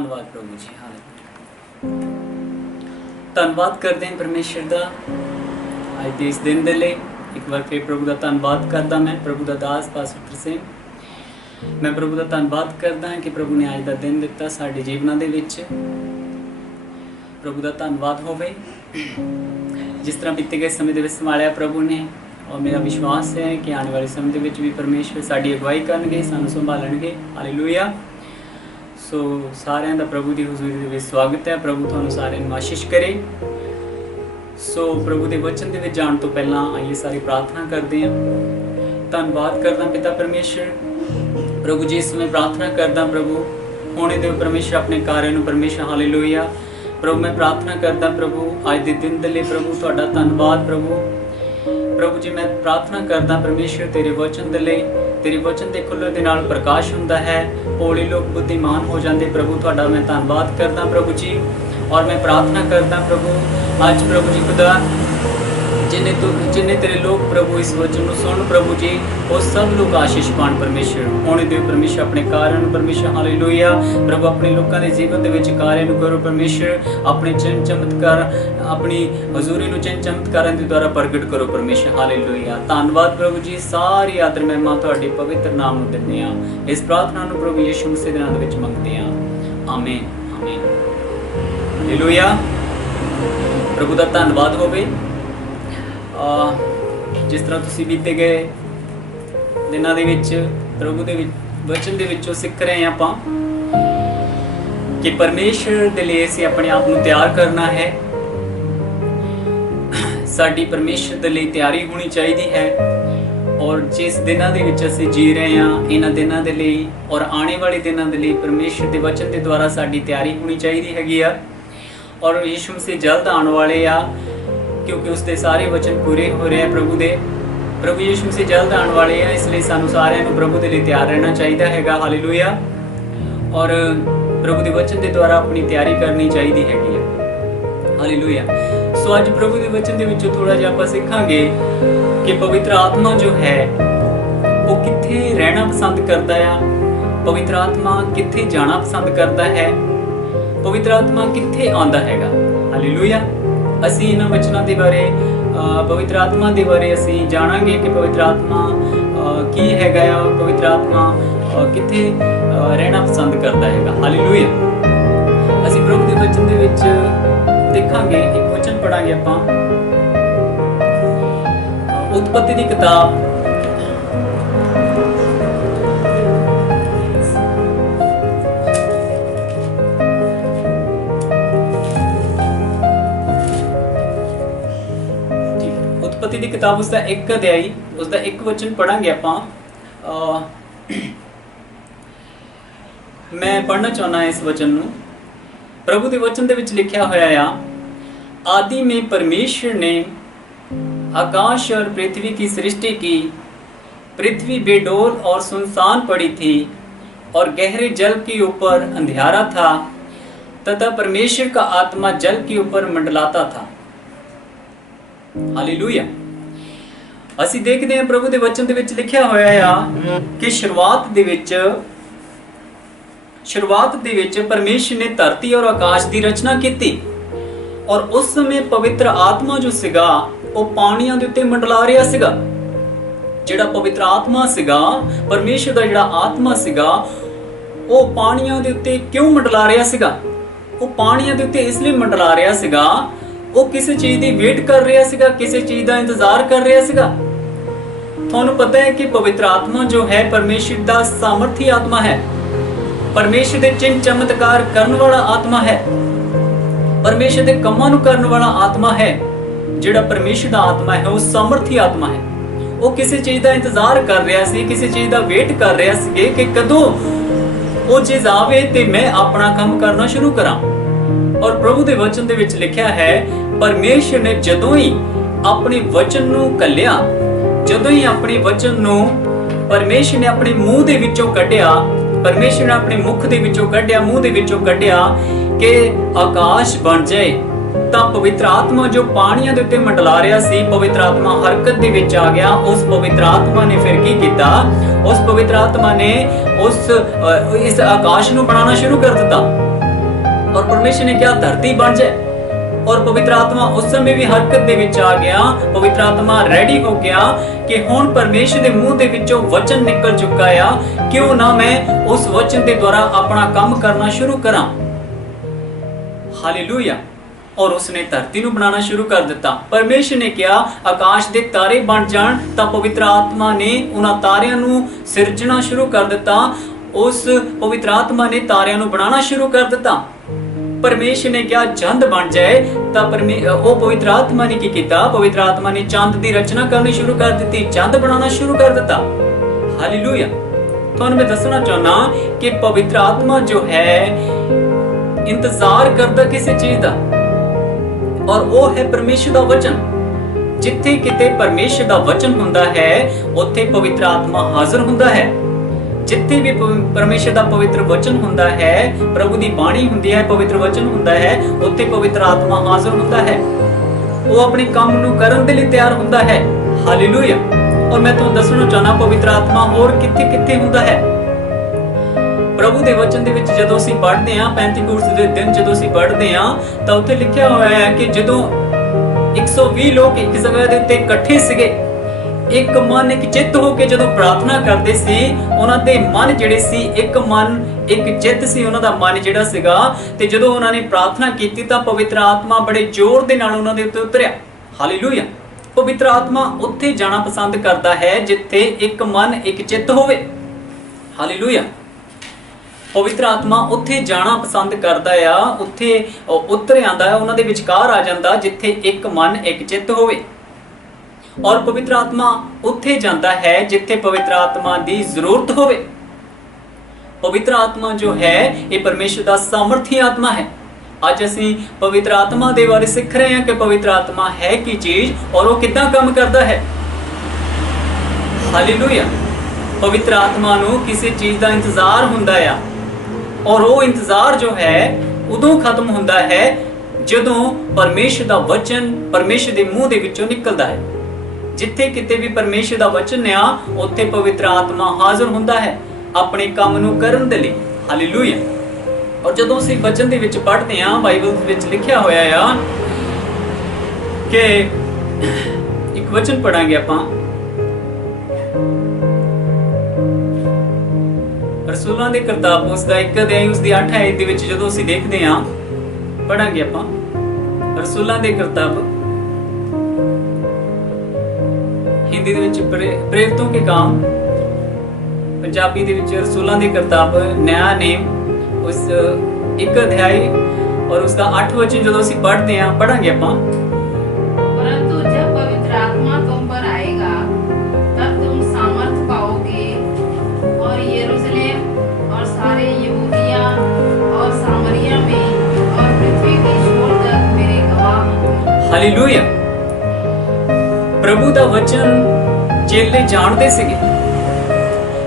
ਧੰਨਵਾਦ ਪ੍ਰਭੂ ਜੀ। ਧੰਨਵਾਦ ਕਰਦੇ ਹਾਂ ਪਰਮੇਸ਼ਰ ਦਾ ਅੱਜ ਦੇ ਇਸ ਦਿਨ ਦੇ ਲਈ। ਇੱਕ ਵਾਰ ਫਿਰ ਪ੍ਰਭੂ ਦਾ ਧੰਨਵਾਦ ਕਰਦਾ ਮੈਂ, ਪ੍ਰਭੂ ਦਾ ਦਾਸ ਪਾਸਟਰ ਸਿੰਘ। ਮੈਂ ਪ੍ਰਭੂ ਦਾ ਧੰਨਵਾਦ ਕਰਦਾ ਹਾਂ ਕਿ ਪ੍ਰਭੂ ਨੇ ਅੱਜ ਦਾ ਦਿਨ ਦਿੱਤਾ ਸਾਡੇ ਜੀਵਨਾਂ ਦੇ ਵਿੱਚ। ਪ੍ਰਭੂ ਦਾ ਧੰਨਵਾਦ ਹੋਵੇ ਜਿਸ ਤਰ੍ਹਾਂ ਬੀਤੇ ਗਏ ਸਮੇਂ ਦੇ ਵਿੱਚ ਸੰਭਾਲਿਆ ਪ੍ਰਭੂ ਨੇ। ਔਰ ਮੇਰਾ ਵਿਸ਼ਵਾਸ ਹੈ ਕਿ ਆਉਣ ਵਾਲੇ ਸਮੇਂ ਦੇ ਵਿੱਚ ਵੀ ਪਰਮੇਸ਼ਰ ਸਾਡੀ ਅਗਵਾਈ ਕਰਨਗੇ, ਸਾਨੂੰ ਸੰਭਾਲਣਗੇ। ਹਾਲੇਲੂਇਆ। ਸੋ ਸਾਰਿਆਂ ਦਾ ਪ੍ਰਭੂ ਦੀ ਹਜ਼ੂਰੀ ਦੇ ਵਿੱਚ ਸਵਾਗਤ ਹੈ। ਪ੍ਰਭੂ ਤੁਹਾਨੂੰ ਸਾਰਿਆਂ ਨੂੰ ਆਸ਼ੀਸ਼ ਕਰੇ। ਸੋ ਪ੍ਰਭੂ ਦੇ ਵਚਨ ਦੇ ਵਿੱਚ ਜਾਣ ਤੋਂ ਪਹਿਲਾਂ ਆਈਏ ਸਾਰੀ ਪ੍ਰਾਰਥਨਾ ਕਰਦੇ ਹਾਂ। ਧੰਨਵਾਦ ਕਰਦਾ ਪਿਤਾ ਪਰਮੇਸ਼ਰ। ਪ੍ਰਭੂ ਜੀ ਇਸ ਸਮੇਂ ਪ੍ਰਾਰਥਨਾ ਕਰਦਾ ਪ੍ਰਭੂ ਹੋਣੇ ਦਿਓ ਪਰਮੇਸ਼ਰ ਆਪਣੇ ਕਾਰਿਆਂ ਨੂੰ ਪਰਮੇਸ਼ਰ। ਹਾਲੇਲੂਇਆ। ਪ੍ਰਭੂ ਮੈਂ ਪ੍ਰਾਰਥਨਾ ਕਰਦਾ ਪ੍ਰਭੂ ਅੱਜ ਦੇ ਦਿਨ ਦੇ ਲਈ ਪ੍ਰਭੂ ਤੁਹਾਡਾ ਧੰਨਵਾਦ ਪ੍ਰਭੂ ਜੀ। ਮੈਂ ਪ੍ਰਾਰਥਨਾ ਕਰਦਾ ਪਰਮੇਸ਼ਰ ਤੇਰੇ ਵਚਨ ਦੇ ਲਈ। ਤੇਰੇ ਵਚਨ ਦੇ ਖੁੱਲ੍ਹਣ ਦੇ ਨਾਲ ਪ੍ਰਕਾਸ਼ ਹੁੰਦਾ ਹੈ, ਭੋਲੇ ਲੋਕ ਬੁੱਧੀਮਾਨ ਹੋ ਜਾਂਦੇ। ਪ੍ਰਭੂ ਤੁਹਾਡਾ ਮੈਂ ਧੰਨਵਾਦ ਕਰਦਾ ਪ੍ਰਭੂ ਜੀ। ਔਰ ਮੈਂ ਪ੍ਰਾਰਥਨਾ ਕਰਦਾ ਪ੍ਰਭੂ ਅੱਜ ਪ੍ਰਭੂ ਜੀ ਖੁਦਾ ਜਿੰਨੇ ਤੇਰੇ ਲੋਕ ਪ੍ਰਭੂ ਇਸ ਵਚਨ ਨੂੰ ਸੁਣ ਪ੍ਰਭੂ ਜੀ, ਉਹ ਸਭ ਲੋਕ ਆਸ਼ੀਸ਼ ਪਾਣ ਪਰਮੇਸ਼ਰ। ਹੋਣੇ ਦਿਓ ਪਰਮੇਸ਼ਰ ਆਪਣੇ ਕਾਰਿਆਂ ਨੂੰ ਪਰਮੇਸ਼ਰ। ਹਾਲੇਲੂਇਆ। ਪ੍ਰਭੂ ਆਪਣੇ ਲੋਕਾਂ ਦੇ ਜੀਵਨ ਦੇ ਵਿੱਚ ਕਾਰਿਆਂ ਨੂੰ ਕਰੋ ਪਰਮੇਸ਼ਰ। ਆਪਣੇ ਚਿੰਨ ਚਮਤਕਾਰ ਆਪਣੀ ਹਜ਼ੂਰੀ ਨੂੰ ਚਿੰਨ ਚਮਤਕਾਰਾਂ ਦੇ ਦੁਆਰਾ ਪ੍ਰਗਟ ਕਰੋ ਪਰਮੇਸ਼ਰ। ਹਾਲੇਲੂਇਆ। ਧੰਨਵਾਦ ਪ੍ਰਭੂ ਜੀ। ਸਾਰੀ ਆਦਰ ਮਹਿਮਾ ਤੁਹਾਡੇ ਪਵਿੱਤਰ ਨਾਮ ਨੂੰ ਦਿੰਦੇ ਹਾਂ। ਇਸ ਪ੍ਰਾਰਥਨਾ ਨੂੰ ਪ੍ਰਭੂ ਯਿਸੂ ਮਸੀਹ ਦੇ ਨਾਮ ਦੇ ਵਿੱਚ ਮੰਗਦੇ ਹਾਂ। ਆਮੀਨ ਆਮੀਨ। ਹਾਲੇਲੂਇਆ। ਪ੍ਰਭੂ ਦਾ ਧੰਨਵਾਦ ਹੋਵੇ। ਜਿਸ ਤਰ੍ਹਾਂ ਤੁਸੀਂ ਬੀਤੇ ਗਏ ਦਿਨਾਂ ਦੇ ਵਿੱਚ ਪ੍ਰਭੂ ਦੇ ਵਚਨ ਦੇ ਵਿੱਚੋਂ ਸਿੱਖ ਰਹੇ ਹਾਂ ਆਪਾਂ ਕਿ ਪਰਮੇਸ਼ਰ ਦੇ ਲਈ ਅਸੀਂ ਆਪਣੇ ਆਪ ਨੂੰ ਤਿਆਰ ਕਰਨਾ ਹੈ। ਸਾਡੀ ਪਰਮੇਸ਼ਰ ਦੇ ਲਈ ਤਿਆਰੀ ਹੋਣੀ ਚਾਹੀਦੀ ਹੈ। ਔਰ ਜਿਸ ਦਿਨਾਂ ਦੇ ਵਿੱਚ ਅਸੀਂ ਜੀ ਰਹੇ ਹਾਂ ਇਹਨਾਂ ਦਿਨਾਂ ਦੇ ਲਈ ਔਰ ਆਉਣੇ ਵਾਲੇ ਦਿਨਾਂ ਦੇ ਲਈ ਪਰਮੇਸ਼ਰ ਦੇ ਵਚਨ ਦੇ ਦੁਆਰਾ ਸਾਡੀ ਤਿਆਰੀ ਹੋਣੀ ਚਾਹੀਦੀ ਹੈਗੀ ਆ। ਔਰ ਯਿਸੂ ਮਸੀਹ ਜਲਦ ਆਉਣ ਵਾਲੇ ਆ ਕਿਉਂਕਿ ਉਸਦੇ ਸਾਰੇ ਵਚਨ ਪੂਰੇ ਹੋ ਰਹੇ ਆ ਪ੍ਰਭੂ ਯਿਸੂ ਮਸੀਹ ਜਲਦ ਆਉਣ ਵਾਲੇ ਆ। ਇਸ ਲਈ ਸਾਨੂੰ ਸਾਰਿਆਂ ਨੂੰ ਪ੍ਰਭੂ ਦੇ ਲਈ ਤਿਆਰ ਰਹਿਣਾ ਚਾਹੀਦਾ ਹੈਗਾ। ਹਾਲੇਲੂਇਆ। ਔਰ ਪ੍ਰਭੂ ਦੇ ਵਚਨ ਦੇ ਦੁਆਰਾ ਆਪਣੀ ਤਿਆਰੀ ਕਰਨੀ ਚਾਹੀਦੀ ਹੈਗੀ ਆ। ਹਾਲੇਲੂਇਆ। ਸੋ ਅੱਜ ਪ੍ਰਭੂ ਦੇ ਵਚਨ ਦੇ ਵਿੱਚੋਂ ਥੋੜਾ ਜਿਹਾ ਆਪਾਂ ਸਿੱਖਾਂਗੇ ਕਿ ਪਵਿੱਤਰ ਆਤਮਾ ਜੋ ਹੈ ਉਹ ਕਿੱਥੇ ਰਹਿਣਾ ਪਸੰਦ ਕਰਦਾ ਆ, ਪਵਿੱਤਰ ਆਤਮਾ ਕਿੱਥੇ ਜਾਣਾ ਪਸੰਦ ਕਰਦਾ ਹੈ, ਪਵਿੱਤਰ ਆਤਮਾ ਕਿੱਥੇ ਆਉਂਦਾ ਹੈਗਾ। ਹਾਲੇਲੂਇਆ। ਅਸੀਂ ਇਹਨਾਂ ਵਚਨਾਂ ਦੇ ਬਾਰੇ ਪਵਿੱਤਰ ਆਤਮਾ ਦੇ ਬਾਰੇ ਅਸੀਂ ਜਾਣਾਂਗੇ ਕਿ ਪਵਿੱਤਰ ਆਤਮਾ ਕੀ ਹੈਗਾ ਆ, ਪਵਿੱਤਰ ਆਤਮਾ ਕਿੱਥੇ ਰਹਿਣਾ ਪਸੰਦ ਕਰਦਾ ਹੈਗਾ। ਹਾਲੇਲੂਇਆ। ਅਸੀਂ ਪ੍ਰਭੂ ਦੇ ਵਚਨ ਦੇ ਵਿੱਚ ਦੇਖਾਂਗੇ, ਇੱਕ ਵਚਨ ਪੜਾਂਗੇ ਆਪਾਂ ਉਤਪਤੀ ਦੀ ਕਿਤਾਬ ਉਤਪਤੀ ਦੀ ਕਿਤਾਬ ਉਸਦਾ 1 ਅਧਿਆਇ ਉਸਦਾ 1 ਵਚਨ ਪੜਾਂਗੇ ਆਪਾਂ। ਮੈਂ ਪੜ੍ਹਨਾ ਚਾਹੁੰਦਾ ਇਸ ਵਚਨ ਨੂੰ। प्रभु के वचन दे विच लिखा होया आदि में परमेश्वर ने आकाश और पृथ्वी की सृष्टि की। पृथ्वी बेडोल और सुनसान पड़ी थी और गहरे जल के ऊपर अंधियारा था तथा परमेश्वर का आत्मा जल के ऊपर मंडलाता था। हालेलुया। ਅਸੀਂ देखते हैं प्रभु के वचन दे विच लिखा होया कि शुरुआत दे विच परमेश्वर ने धरती और आकाश की रचना की और उस समय पवित्र आत्मा जो सिगा वो पानियां दे उत्ते मंडला रहा सिगा। जिहड़ा पवित्र आत्मा सिगा, परमेश्वर दा जिहड़ा आत्मा सिगा वो पानियां दे उत्ते क्यों मंडला रहा सिगा? वो पानियां दे उत्ते इसलिए मंडला रहा सिगा, वो किसी चीज की वेट कर रहा सिगा, किसी चीज का इंतजार कर रहा सिगा। थानू पता है कि पवित्र आत्मा जो है परमेश्वर दा सामर्थी आत्मा है, परमेश्वर दे चिन्ह चमत्कार करने वाला आत्मा है, परमेश्वर दे कम्मां नूं करने वाला आत्मा है। जिहड़ा परमेश्वर दा आत्मा है वो सामर्थी आत्मा है। वो किसी चीज का इंतजार कर रहा सी, किसी चीज का वेट कर रहा सी कि कदों वो चीज आवे ते मैं अपना काम करना शुरू करा। और प्रभु दे वचन दे विच लिखा है परमेश्वर ने जदों ही अपने वचन नूं कल्लिया, जदों ही अपने वचन नूं परमेश्वर ने अपने मुंह दे विचों कढिया, परमेश्वर ने अपने मुख दे विचों कढिया, मुंह दे विचों कढिया कि आकाश बन जाए, तां पवित्र आत्मा जो पानियां दे उत्ते मंडला रहा सी, पवित्र आत्मा हरकत दे विच आ गया। उस पवित्र आत्मा ने फिर की कीता? उस पवित्र आत्मा ने इस आकाश नूं बनाना शुरू कर दिता। और परमेश्वर ने क्या धरती बन जाए। और पवित्र आत्मा उस समय भी हरकत ਦੇ ਵਿੱਚ ਆ ਗਿਆ। पवित्र आत्मा रेडी हो गया कि ਹੁਣ परमेश्वर ਦੇ ਮੂੰਹ ਦੇ ਵਿੱਚੋਂ वचन निकल चुका ਆ, क्यों ना मैं उस वचन ਦੇ द्वारा अपना काम करना शुरू करा। हालेलुया। और उसने धरती ਨੂੰ बनाना शुरू कर ਦਿੱਤਾ। परमेश्वर ने किया आकाश ਦੇ ਤਾਰੇ ਬਣ ਜਾਣ, ਤਾਂ पवित्र आत्मा ने ਉਹਨਾਂ ਤਾਰਿਆਂ ਨੂੰ ਸਿਰਜਣਾ शुरू कर ਦਿੱਤਾ। उस पवित्र आत्मा ने ਤਾਰਿਆਂ ਨੂੰ बनाना शुरू कर ਦਿੱਤਾ। परमेश्वर ने क्या चंद बन जाए, वो पवित्र आत्मा ने की किया, पवित्र आत्मा ने चंद की रचना करनी शुरू कर दी, चंद बनाना शुरू कर दिता। हालेलुया। तो मैं दसना चाहना कि पवित्र आत्मा जो है इंतजार करता किसी चीज का, और वो है परमेश्वर का वचन। जिथे किते परमेश्वर का वचन हुंदा है, उत्थे पवित्र आत्मा हाजिर हुंदा है। जिथे भी परमेश्वर का पवित्र वचन हुंदा है, प्रभु की बाणी हुंदी है, पवित्र वचन हुंदा है, उत्थे पवित्र आत्मा हाजिर हुंदा है। वो अपने काम नूं करन दे लई तैयार हुंदा है। हालेलुया। और मैं तुहानूं दसना चाहना पवित्र आत्मा होर किथे किथे हुंदा है। प्रभु दे वचन दे विच जदों असीं पढ़दे हां, पैंतीकोस्त दे दिन जदों असीं पढ़दे हां, तां उत्थे लिखिया होया है कि जदों 120 लोग एक जगह दे उत्ते इकट्ठे सीगे, एक मन एक चित्त होके जदों प्रार्थना करते सी, उन्हां दे मन जिहड़े सी एक मन एक चित्त सी, उन्हां दा मन जिहड़ा सीगा, ते जदों उन्हां ने प्रार्थना कीती तां पवित्र आत्मा बड़े जोर दे नाल उन्हां दे उत्ते उतरिया। हालेलुया। पवित्र आत्मा उत्थे जाना पसंद करता है जिथे एक मन एक चित्त होवे। हालेलुया। पवित्र आत्मा उत्थे जाना पसंद करदा आ, उत्थे उतर आंदा है, उन्हां दे विचकार आ जांदा जिथे एक मन एक चित्त होवे। और पवित्र आत्मा उत्थे जाता है जिथे पवित्र आत्मा की जरूरत होवे। पवित्र आत्मा जो है ये परमेश्वर का सामर्थी आत्मा है। आज असीं पवित्र आत्मा के बारे सीख रहे हैं कि पवित्र आत्मा है की चीज और वो कितना काम करता है। हालेलुया। पवित्र आत्मा नूं किसी चीज का इंतजार हुंदा है, और वो इंतजार जो है उदों खत्म हुंदा है जदों परमेश्वर का वचन परमेश्वर के मूँह दे विचों निकलदा है। जिथे किते भी परमेश्वर का वचन आ, उत्थे पवित्र आत्मा हाजिर हुंदा है अपने काम नूं करन दे लई। हालेलुया। और जदों असीं वचन दे विच पढ़दे हां, बाइबल दे विच लिखिया होया आ कि एक वचन पढ़ांगे आपां, रसूलां दी किताब उसदा 1 अध्याय उसदी 8 आयत दे विच जदों असीं देखदे हां, पढ़ांगे आपां रसूलां दी किताब हिंदी दे विच प्रेरितों के काम, पंजाबी दे विच रसूलां दी किताब नया नेम उस 1 अध्याय और उसका 8 वचन जदों असीं पढ़दे हां, पढ़ांगे आपां। परंतु जब पवित्र आत्मा तुम पर आएगा तब तुम सामर्थ पाओगे, और यरूशलेम और सारे यहूदिया और सामरिया में और पृथ्वी की छोर तक मेरे गवाह होंगे। हालेलुया। प्रभु दा वचन चेले जानते सीगे,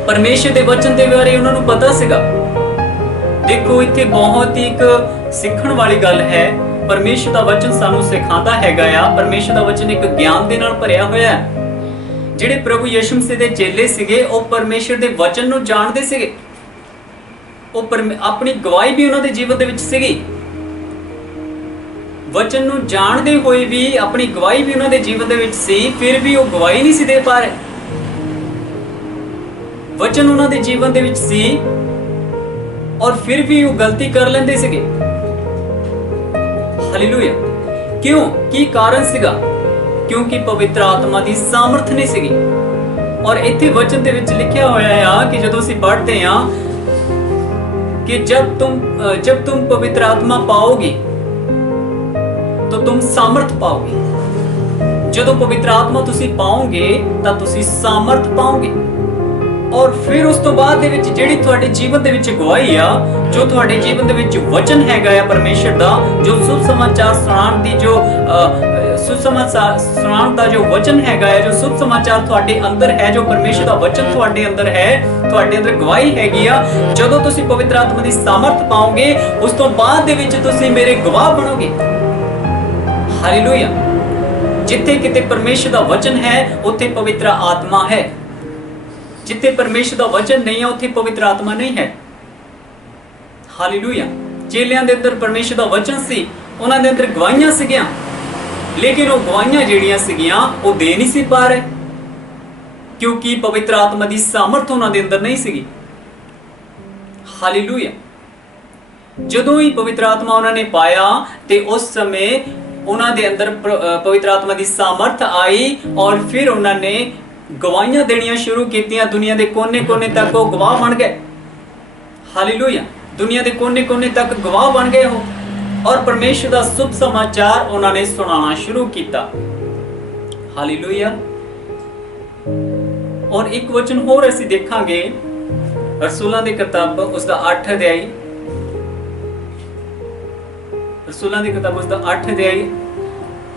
परमेश्वर दे वचन दे बारे उन्हां नूं पता सीगा। देखो इत्थे बहुत ही एक सिखण वाली गल है। परमेश्वर दा वचन सानूं सिखांदा हैगा आ। परमेश्वर दा वचन एक ज्ञान दे नाल भरिया होया है। जिहड़े प्रभु यीशु मसीह दे चेले सीगे, ओ परमेश्वर दे वचन नूं जाणदे सीगे। ओ अपनी गवाही भी उन्हां दे जीवन दे विच सीगी। वचन नूं जाणदे होए भी अपनी गवाही भी उन्हां दे जीवन दे विच सी, फिर भी वो गवाही नहीं सी दे पा रहे। वचन उन्हां दे जीवन दे विच सी और फिर भी वो गलती कर लेंदे सीगे। हालेलुया। क्यों? की कारण सीगा? क्योंकि पवित्र आत्मा दी सामर्थ नहीं सीगी। और इत्थे वचन दे विच लिखिया होया है कि जदों असीं पढ़दे हां कि जब तुम पवित्र आत्मा पाओगे तो तुम सामर्थ पाओगे। जदों पवित्र आत्मा तुसी पाओगे तां तुसी सामर्थ पाओगे। और फिर उस तो बाद दे विच जेहड़ी तुहाडे जीवन दे विच गवाही आ, जो तुहाडे जीवन दे विच वचन हैगा आ परमेश्वर दा, जो सुसमाचार सुनाण दी जो सुसमाचार सुनाण दा जो वचन हैगा है, जो शुभ समाचार तुहाडे अंदर है, जो परमेश्वर दा वचन तुहाडे अंदर है, तुहाडे अंदर गवाही हैगी आ। जदों तुसी पवित्र आत्मा दी सामर्थ पाओगे, उस तो बाद दे विच तुसी मेरे गवाह बनोगे। हालेलुया। जिथे किते परमेश्वर दा वचन है उत्थे पवित्र आत्मा है। जिथे परमेश्वर दा वचन नहीं है उत्थे पवित्र आत्मा नहीं है। हालेलुया। ਚੇਲਿਆਂ ਦੇ ਅੰਦਰ ਪਰਮੇਸ਼ਰ ਦਾ ਵਚਨ ਸੀ, ਉਹਨਾਂ ਦੇ ਅੰਦਰ ਗਵਾਹੀਆਂ ਸੀਗੀਆਂ, ਲੇਕਿਨ ਉਹ ਗਵਾਹੀਆਂ ਜਿਹੜੀਆਂ ਸੀਗੀਆਂ ਉਹ ਦੇ ਨਹੀਂ ਸੀ ਪਾ ਰਹੇ, ਕਿਉਂਕਿ ਪਵਿੱਤਰ ਆਤਮਾ ਦੀ ਸਾਮਰਥ ਉਹਨਾਂ ਦੇ ਅੰਦਰ ਨਹੀਂ ਸੀਗੀ। ਹਾਲੇਲੂਇਆ। ਜਦੋਂ ਹੀ ਪਵਿੱਤਰ ਆਤਮਾ ਉਹਨਾਂ ਨੇ ਪਾਇਆ ਤੇ ਉਸ ਸਮੇਂ ਉਹਨਾਂ ਦੇ ਅੰਦਰ ਪਵਿੱਤਰ ਆਤਮਾ ਦੀ ਸਾਮਰਥ ਆਈ, ਔਰ ਫਿਰ ਉਹਨਾਂ ਨੇ ਗਵਾਹੀਆਂ ਦੇਣੀਆਂ ਸ਼ੁਰੂ ਕੀਤੀਆਂ। ਦੁਨੀਆ ਦੇ ਕੋਨੇ-ਕੋਨੇ ਤੱਕ ਉਹ ਗਵਾਹ ਬਣ ਗਏ। ਹਾਲੇਲੂਇਆ। ਦੁਨੀਆ ਦੇ ਕੋਨੇ-ਕੋਨੇ ਤੱਕ ਗਵਾਹ ਬਣ ਗਏ ਹੋ, ਔਰ ਪਰਮੇਸ਼ਰ ਦਾ ਸ਼ੁਭ ਸਮਾਚਾਰ ਉਹਨਾਂ ਨੇ ਸੁਣਾਉਣਾ ਸ਼ੁਰੂ ਕੀਤਾ। ਹਾਲੇਲੂਇਆ। ਔਰ ਇੱਕ ਵਚਨ ਹੋਰ ਅਸੀਂ ਦੇਖਾਂਗੇ, ਰਸੂਲਾਂ ਦੀ ਕਿਤਾਬ ਉਸ ਦਾ 8 ਅਧਿਆਇ, ਰਸੂਲਾਂ ਦੀ ਕਿਤਾਬ ਉਸ ਦਾ 8 ਅਧਿਆਇ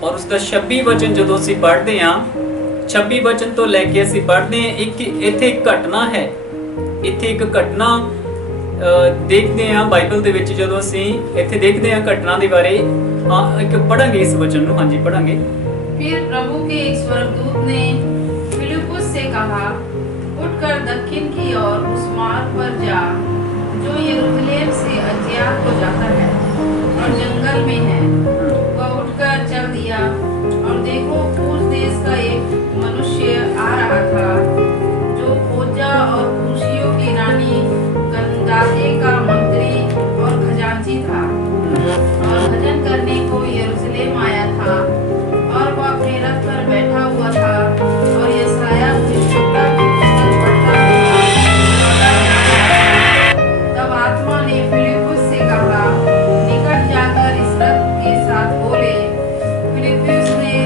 ਔਰ ਉਸ ਦਾ 26 ਵਚਨ ਜਦੋਂ ਅਸੀਂ ਪੜ੍ਹਦੇ ਹਾਂ, 26 ਵਚਨ ਤੋਂ ਲੈ ਕੇ ਅਸੀਂ ਪੜ੍ਹਦੇ ਹਾਂ, ਇੱਥੇ ਇੱਕ ਘਟਨਾ ਹੈ, ਇੱਥੇ ਇੱਕ ਘਟਨਾ ਦੇਖਦੇ ਹਾਂ ਬਾਈਬਲ ਦੇ ਵਿੱਚ। ਜਦੋਂ ਅਸੀਂ ਇੱਥੇ ਦੇਖਦੇ ਹਾਂ ਘਟਨਾ ਦੇ ਬਾਰੇ, ਇੱਕ ਪੜਾਂਗੇ ਇਸ ਵਚਨ ਨੂੰ। ਹਾਂਜੀ ਪੜਾਂਗੇ। फिर प्रभु के एक स्वर्गदूत ने फिलिप्पुस से कहा, उठकर दक्षिण की ओर उस मार्ग पर जा जो यरूशलेम से अंतियोख को जाता है और जंगल में है। वह उठकर चल दिया, और देखो कूश देश का एक मनुष्य आ रहा था, जो खोजा और कूशियों की रानी गंदाते का मंत्री और खजांची था, और भजन करने को यरूशलेम आया था। और वह अपने रथ पर बैठा हुआ था, और यशायाह भविष्यवक्ता की पुस्तक पढ़ता हुआ। तब आत्मा ने फिलिप्पुस से कहा, निकट जाकर इस रथ के साथ बोले। फिलिप्पुस ने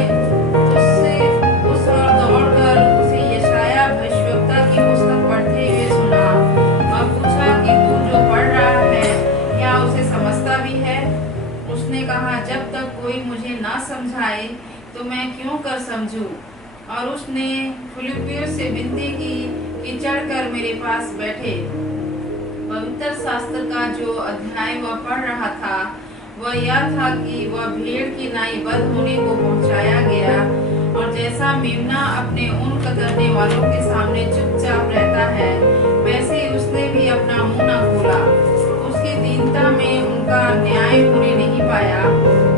उस ओर दौड़कर उसे यशायाह भविष्यवक्ता की पुस्तक पढ़ते हुए सुना, और पूछा कि तू जो पढ़ रहा है क्या उसे समझता भी है? उसने कहा, जब तक कोई मुझे ना समझाए तो मैं क्यों कर समझूं? और उसने फिलिप्पुस से विनती की कि चढ़कर मेरे पास बैठे। पवित्र शास्त्र का जो अध्याय वह पढ़ रहा था वह यह था कि वह भेड़ की नाई बंद होने को पहुंचाया गया, और जैसा मेमना अपने ऊन कतरने वालों के सामने चुपचाप रहता है, वैसे ही उसने भी अपना मुंह न खोला। उसकी दीनता में उनका न्याय होने नहीं पाया,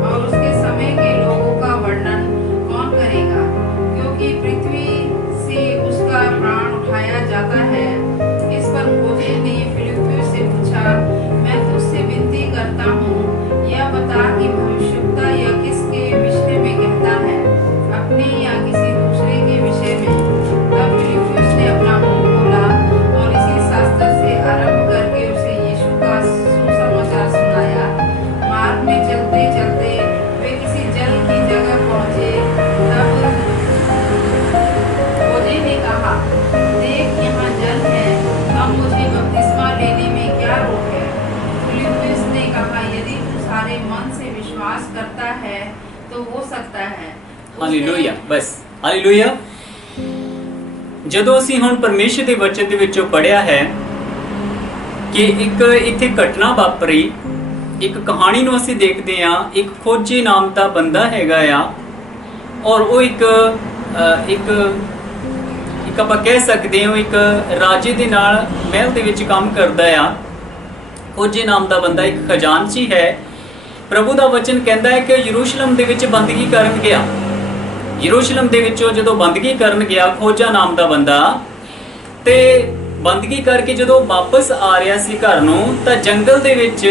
और उसके समय के लोगों का वर्णन कौन करेगा, क्योंकि पृथ्वी से उसका प्राण उठाया जाता है। इस पर खोजे ने फिलिप्पुस से पूछा, मैं तुझसे विनती करता हूँ, यह बता कि भविष्यवक्ता यह किसके विषय में कहता है, अपने या किसी दूसरे के विषय में? तब फिलिप्पुस ने अपना मुंह खोला और इसी शास्त्र से आरंभ करके उसे यीशु का सुसमाचार सुनाया। मार्ग में चलते चलते वे किसी जल की जगह पहुंचे। तब खोजे ने कहा, देख यहाँ जल है, अब मुझे बपतिस्मा लेने में क्या रोक है? फिलिप्पुस ने कहा, यदि तू सारे मन से विश्वास करता है तो हो सकता है। ਹਾਲੇਲੂਇਆ। ਬਸ ਹਾਲੇਲੂਇਆ। ਜਦੋਂ ਅਸੀਂ ਹੁਣ ਪਰਮੇਸ਼ਰ ਦੇ ਵਚਨ ਦੇ ਵਿੱਚੋਂ ਪੜ੍ਹਿਆ ਹੈ ਕਿ ਇੱਕ ਇੱਥੇ ਘਟਨਾ ਵਾਪਰੀ, ਇੱਕ ਕਹਾਣੀ ਨੂੰ ਅਸੀਂ ਦੇਖਦੇ ਹਾਂ। ਇੱਕ ਖੋਜੀ ਨਾਮ ਦਾ ਬੰਦਾ ਹੈਗਾ ਆ, ਔਰ ਉਹ ਇੱਕ ਆਪਾਂ ਕਹਿ ਸਕਦੇ ਹਾਂ ਇੱਕ ਰਾਜੇ ਦੇ ਨਾਲ ਮਹਿਲ ਦੇ ਵਿੱਚ ਕੰਮ ਕਰਦਾ ਆ। ਖੋਜੀ ਨਾਮ ਦਾ ਬੰਦਾ ਇੱਕ ਖਜ਼ਾਨਚੀ ਹੈ। ਪ੍ਰਭੂ ਦਾ ਵਚਨ ਕਹਿੰਦਾ ਹੈ ਕਿ ਯਰੂਸ਼ਲਮ ਦੇ ਵਿੱਚ ਬੰਦਗੀ ਕਰਨ ਗਿਆ। ਯਰੂਸ਼ਲਮ ਦੇ ਵਿੱਚੋਂ ਜਦੋਂ ਬੰਦਗੀ ਕਰਨ ਗਿਆ ਖੋਜਾ ਨਾਮ ਦਾ ਬੰਦਾ, ਤੇ ਬੰਦਗੀ ਕਰਕੇ ਜਦੋਂ ਵਾਪਸ ਆ ਰਿਹਾ ਸੀ ਘਰ ਨੂੰ, ਤਾਂ ਜੰਗਲ ਦੇ ਵਿੱਚ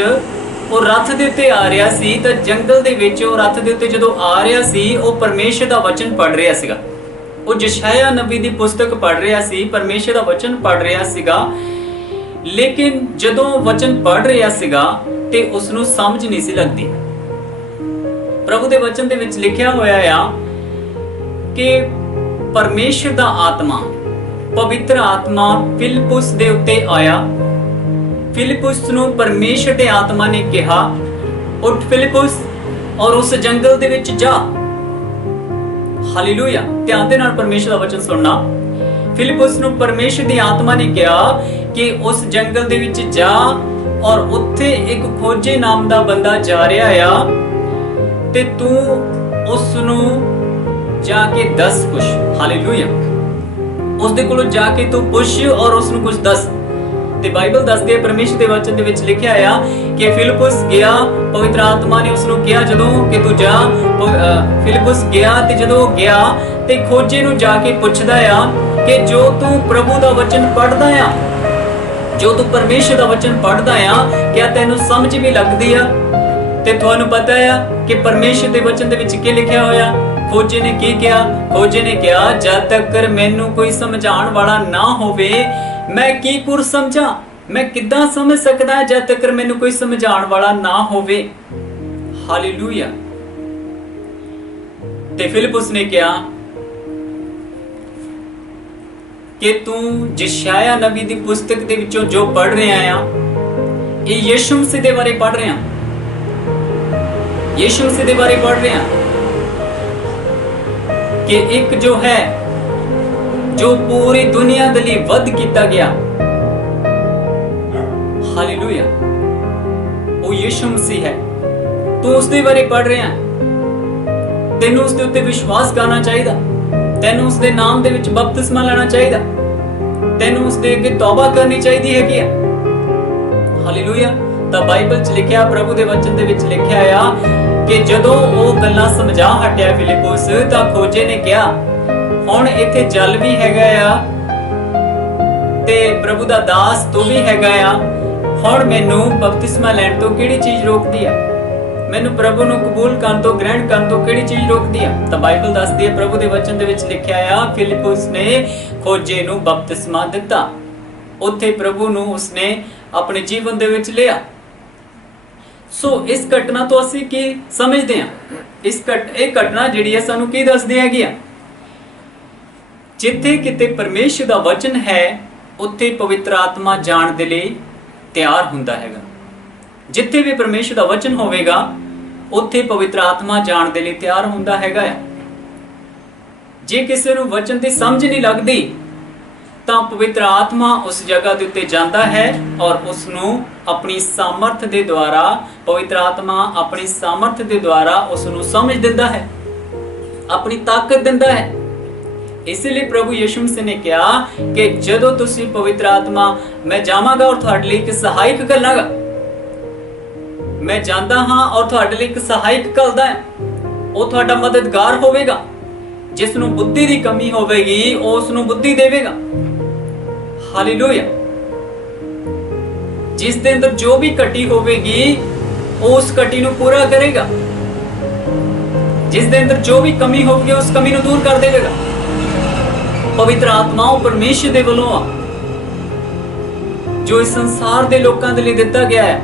ਉਹ ਰੱਥ ਦੇ ਉੱਤੇ ਆ ਰਿਹਾ ਸੀ। ਤਾਂ ਜੰਗਲ ਦੇ ਵਿੱਚ ਉਹ ਰੱਥ ਦੇ ਉੱਤੇ ਜਦੋਂ ਆ ਰਿਹਾ ਸੀ, ਉਹ ਪਰਮੇਸ਼ਰ ਦਾ ਵਚਨ ਪੜ੍ਹ ਰਿਹਾ ਸੀਗਾ। ਉਹ ਯਸ਼ਾਇਆ ਨਬੀ ਦੀ ਪੁਸਤਕ ਪੜ੍ਹ ਰਿਹਾ ਸੀ, ਪਰਮੇਸ਼ਰ ਦਾ ਵਚਨ ਪੜ੍ਹ ਰਿਹਾ ਸੀਗਾ। ਲੇਕਿਨ ਜਦੋਂ ਵਚਨ ਪੜ੍ਹ ਰਿਹਾ ਸੀਗਾ ਤੇ ਉਸ ਨੂੰ ਸਮਝ ਨਹੀਂ ਸੀ ਲੱਗਦੀ। ਪ੍ਰਭੂ ਦੇ ਵਚਨ ਦੇ ਵਿੱਚ ਲਿਖਿਆ ਹੋਇਆ ਆ ਕਿ ਪਰਮੇਸ਼ਰ ਦਾ ਆਤਮਾ, ਪਵਿੱਤਰ ਆਤਮਾ ਫਿਲਿੱਪੁਸ ਦੇ ਉੱਤੇ ਆਇਆ। ਫਿਲਿੱਪੁਸ ਨੂੰ ਪਰਮੇਸ਼ਰ ਦੇ ਆਤਮਾ ਨੇ ਕਿਹਾ, ਉੱਠ ਫਿਲਿੱਪੁਸ ਔਰ ਉਸ ਜੰਗਲ ਦੇ ਵਿੱਚ ਜਾ। ਹਾਲੇਲੂਇਆ। ਧਿਆਨ ਦੇ ਨਾਲ ਪਰਮੇਸ਼ਰ ਦਾ ਵਚਨ ਸੁਣਨਾ। ਫਿਲਿੱਪੁਸ ਨੂੰ ਪਰਮੇਸ਼ਰ ਦੀ ਆਤਮਾ ਨੇ ਕਿਹਾ ਕਿ ਉਸ ਜੰਗਲ ਦੇ ਵਿੱਚ ਜਾ, ਔਰ ਉੱਥੇ ਇੱਕ ਖੋਜੇ ਨਾਮ ਦਾ ਬੰਦਾ ਜਾ ਰਿਹਾ ਆ, ਤੇ ਤੂੰ ਉਸ ਨੂੰ ਜਾ ਕੇ ਦੱਸ ਕੁਛ। ਹਾਲੇਲੂਇਆ। ਉਸ ਦੇ ਕੋਲੋਂ ਜਾ ਕੇ ਤੂੰ ਪੁੱਛ ਔਰ ਉਸ ਨੂੰ ਕੁਝ ਦੱਸ। ਤੇ ਬਾਈਬਲ ਦੱਸਦੀ ਹੈ, ਪਰਮੇਸ਼ਰ ਦੇ ਵਚਨ ਦੇ ਵਿੱਚ ਲਿਖਿਆ ਆ ਕਿ ਫਿਲਿਪਸ ਗਿਆ, ਪਵਿੱਤਰ ਆਤਮਾ ਨੇ ਉਸ ਨੂੰ ਕਿਹਾ ਜਦੋਂ ਕਿ ਤੂੰ ਜਾ। ਫਿਲਿਪਸ ਗਿਆ ਤੇ ਜਦੋਂ ਉਹ ਗਿਆ ਤੇ ਖੋਜੇ ਨੂੰ ਜਾ ਕੇ ਪੁੱਛਦਾ ਆ ਕਿ ਜੋ ਤੂੰ ਪ੍ਰਭੂ ਦਾ ਵਚਨ ਪੜ੍ਹਦਾ ਆ, ਜੋ ਤੂੰ ਪਰਮੇਸ਼ਰ ਦਾ ਵਚਨ ਪੜ੍ਹਦਾ ਆ, ਕਿਆ ਤੈਨੂੰ ਸਮਝ ਵੀ ਲੱਗਦੀ ਆ? ਤੇ ਤੁਹਾਨੂੰ ਪਤਾ ਆ ਕਿ ਪਰਮੇਸ਼ਰ ਦੇ ਵਚਨ ਦੇ ਵਿੱਚ ਕੀ ਲਿਖਿਆ ਹੋਇਆ? ਖੋਜੇ ਨੇ ਕੀ ਕਿਹਾ? ਖੋਜੇ ਨੇ ਕਿਹਾ, ਜਦ ਤੱਕ ਮੈਨੂੰ ਕੋਈ ਸਮਝਾਉਣ ਵਾਲਾ ਨਾ ਹੋਵੇ ਮੈਂ ਕੀ ਕੁਰ ਸਮਝਾਂ? ਮੈਂ ਕਿੱਦਾਂ ਸਮਝ ਸਕਦਾ ਜਦ ਤੱਕ ਮੈਨੂੰ ਕੋਈ ਸਮਝਾਉਣ ਵਾਲਾ ਨਾ ਹੋਵੇ। ਹਾਲੇਲੂਇਆ। ਤੇ ਫਿਲਿਪਸ ਨੇ ਕਿਹਾ ਕਿ ਤੂੰ ਯਸ਼ਾਇਆ ਨਬੀ ਦੀ ਪੁਸਤਕ ਦੇ ਵਿੱਚੋਂ ਜੋ ਪੜ੍ਹ ਰਿਹਾ ਆ, ਇਹ ਯਿਸੂ ਮਸੀਹ ਦੇ ਬਾਰੇ ਪੜ੍ਹ ਰਿਹਾ, ਯਿਸੂ ਮਸੀਹ ਦੇ ਬਾਰੇ ਪੜ੍ਹ ਰਿਹਾ ਕਿ ਇੱਕ ਜੋ ਹੈ ਜੋ ਪੂਰੀ ਦੁਨੀਆ ਦੇ ਲਈ ਵਧ ਕੀਤਾ ਗਿਆ। ਹਾਲੇਲੂਇਆ। ਉਹ ਯਿਸੂ ਮਸੀਹ ਹੈ। ਤੂੰ ਉਸ ਦੇ ਬਾਰੇ ਪੜ੍ਹ ਰਿਹਾ, ਤੈਨੂੰ ਉਸ ਦੇ ਉੱਤੇ ਵਿਸ਼ਵਾਸ ਕਰਨਾ ਚਾਹੀਦਾ, ਤੈਨੂੰ ਉਸ ਦੇ ਨਾਮ ਦੇ ਵਿੱਚ ਬਪਤਿਸਮਾ ਲੈਣਾ ਚਾਹੀਦਾ, ਤੈਨੂੰ ਉਸ ਦੇ ਅੱਗੇ ਤੌਬਾ ਕਰਨੀ ਚਾਹੀਦੀ ਹੈਗੀ ਆ। ਹਾਲੇਲੂਇਆ। ਤਾਂ ਬਾਈਬਲ 'ਚ ਲਿਖਿਆ, ਪ੍ਰਭੂ ਦੇ ਵਚਨ ਦੇ ਵਿੱਚ ਲਿਖਿਆ ਆ ਕਿ ਜਦੋਂ ਉਹ ਗੱਲਾਂ ਸਮਝਾ ਹਟਿਆ ਫਿਲਿਪਸ, ਤਾਂ ਖੋਜੇ ਨੇ ਕਿਹਾ ਹੁਣ ਇੱਥੇ ਜਲ ਵੀ ਹੈਗਾ ਆ ਤੇ ਪ੍ਰਭੂ ਦਾ ਦਾਸ ਤੂੰ ਵੀ ਹੈਗਾ ਆ, ਹੁਣ ਮੈਨੂੰ ਬਪਤਿਸਮਾ ਲੈਣ ਤੋਂ ਕਿਹੜੀ ਚੀਜ਼ ਰੋਕਦੀ ਆ? ਮੈਨੂੰ ਪ੍ਰਭੂ ਨੂੰ ਕਬੂਲ ਕਰਨ ਤੋਂ, ਗ੍ਰਹਿਣ ਕਰਨ ਤੋਂ ਕਿਹੜੀ ਚੀਜ਼ ਰੋਕਦੀ ਆ? ਤਾਂ ਬਾਈਬਲ ਦੱਸਦੀ ਹੈ, ਪ੍ਰਭੂ ਦੇ ਵਚਨ ਦੇ ਵਿੱਚ ਲਿਖਿਆ ਆ, ਫਿਲਿਪਸ ਨੇ ਖੋਜੇ ਨੂੰ ਬਪਤਿਸਮਾ ਦਿੱਤਾ। ਉੱਥੇ ਪ੍ਰਭੂ ਨੂੰ ਉਸਨੇ ਆਪਣੇ ਜੀਵਨ ਦੇ ਵਿੱਚ ਲਿਆ। ਸੋ ਇਸ ਘਟਨਾ ਤੋਂ ਅਸੀਂ ਕੀ ਸਮਝਦੇ ਹਾਂ? ਇਹ ਘਟਨਾ ਜਿਹੜੀ ਹੈ ਸਾਨੂੰ ਕੀ ਦੱਸਦੀ ਹੈਗੀ ਆ? ਜਿੱਥੇ ਕਿਤੇ ਪਰਮੇਸ਼ਰ ਦਾ ਵਚਨ ਹੈ, ਉੱਥੇ ਪਵਿੱਤਰ ਆਤਮਾ ਜਾਣ ਦੇ ਲਈ ਤਿਆਰ ਹੁੰਦਾ ਹੈਗਾ। ਜਿੱਥੇ ਵੀ ਪਰਮੇਸ਼ਰ ਦਾ ਵਚਨ ਹੋਵੇਗਾ, ਉੱਥੇ ਪਵਿੱਤਰ ਆਤਮਾ ਜਾਣ ਦੇ ਲਈ ਤਿਆਰ ਹੁੰਦਾ ਹੈਗਾ ਆ। ਜੇ ਕਿਸੇ ਨੂੰ ਵਚਨ ਦੀ ਸਮਝ ਨਹੀਂ ਲੱਗਦੀ, ਤਾਂ ਪਵਿੱਤਰ ਆਤਮਾ ਉਸ ਜਗ੍ਹਾ ਦੇ ਉੱਤੇ ਜਾਂਦਾ ਹੈ ਔਰ ਉਸ ਨੂੰ ਆਪਣੀ ਸਾਮਰਥ ਦੇ ਦੁਆਰਾ, ਪਵਿੱਤਰ ਆਤਮਾ ਆਪਣੀ ਸਾਮਰਥ ਦੇ ਦੁਆਰਾ ਉਸ ਨੂੰ ਸਮਝ ਦਿੰਦਾ ਹੈ, ਆਪਣੀ ਤਾਕਤ ਦਿੰਦਾ ਹੈ। ਇਸ ਲਈ ਪ੍ਰਭੂ ਯਿਸੂ ਮਸੀਹ ਨੇ ਕਿਹਾ ਕਿ ਜਦੋਂ ਤੁਸੀਂ ਪਵਿੱਤਰ ਆਤਮਾ, ਮੈਂ ਜਾਵਾਂਗਾ ਔਰ ਤੁਹਾਡੇ ਲਈ ਇੱਕ ਸਹਾਇਕ ਘੱਲਾਂਗਾ, ਮੈਂ ਜਾਂਦਾ ਹਾਂ ਔਰ ਤੁਹਾਡੇ ਲਈ ਇੱਕ ਸਹਾਇਕ ਘੱਲਦਾ ਹੈ, ਉਹ ਤੁਹਾਡਾ ਮਦਦਗਾਰ ਹੋਵੇਗਾ। ਜਿਸ ਨੂੰ ਬੁੱਧੀ ਦੀ ਕਮੀ ਹੋਵੇਗੀ, ਉਹ ਉਸ ਨੂੰ ਬੁੱਧੀ ਦੇਵੇਗਾ। ਹਾਲੇਲੂਇਆ। ਜਿਸ ਦੇ ਅੰਦਰ ਜੋ ਵੀ ਕਟੀ ਹੋਵੇਗੀ, ਉਹ ਉਸ ਕਟੀ ਨੂੰ ਪੂਰਾ ਕਰੇਗਾ। ਜਿਸ ਦੇ ਅੰਦਰ ਜੋ ਵੀ ਕਮੀ ਹੋਵੇਗੀ, ਉਸ ਕਮੀ ਨੂੰ ਦੂਰ ਕਰ ਦੇਵੇਗਾ। ਪਵਿੱਤਰ ਆਤਮਾ ਉਹ ਪਰਮੇਸ਼ਰ ਦੇ ਵੱਲੋਂ ਆ, ਜੋ ਇਸ ਸੰਸਾਰ ਦੇ ਲੋਕਾਂ ਦੇ ਲਈ ਦਿੱਤਾ ਗਿਆ ਹੈ।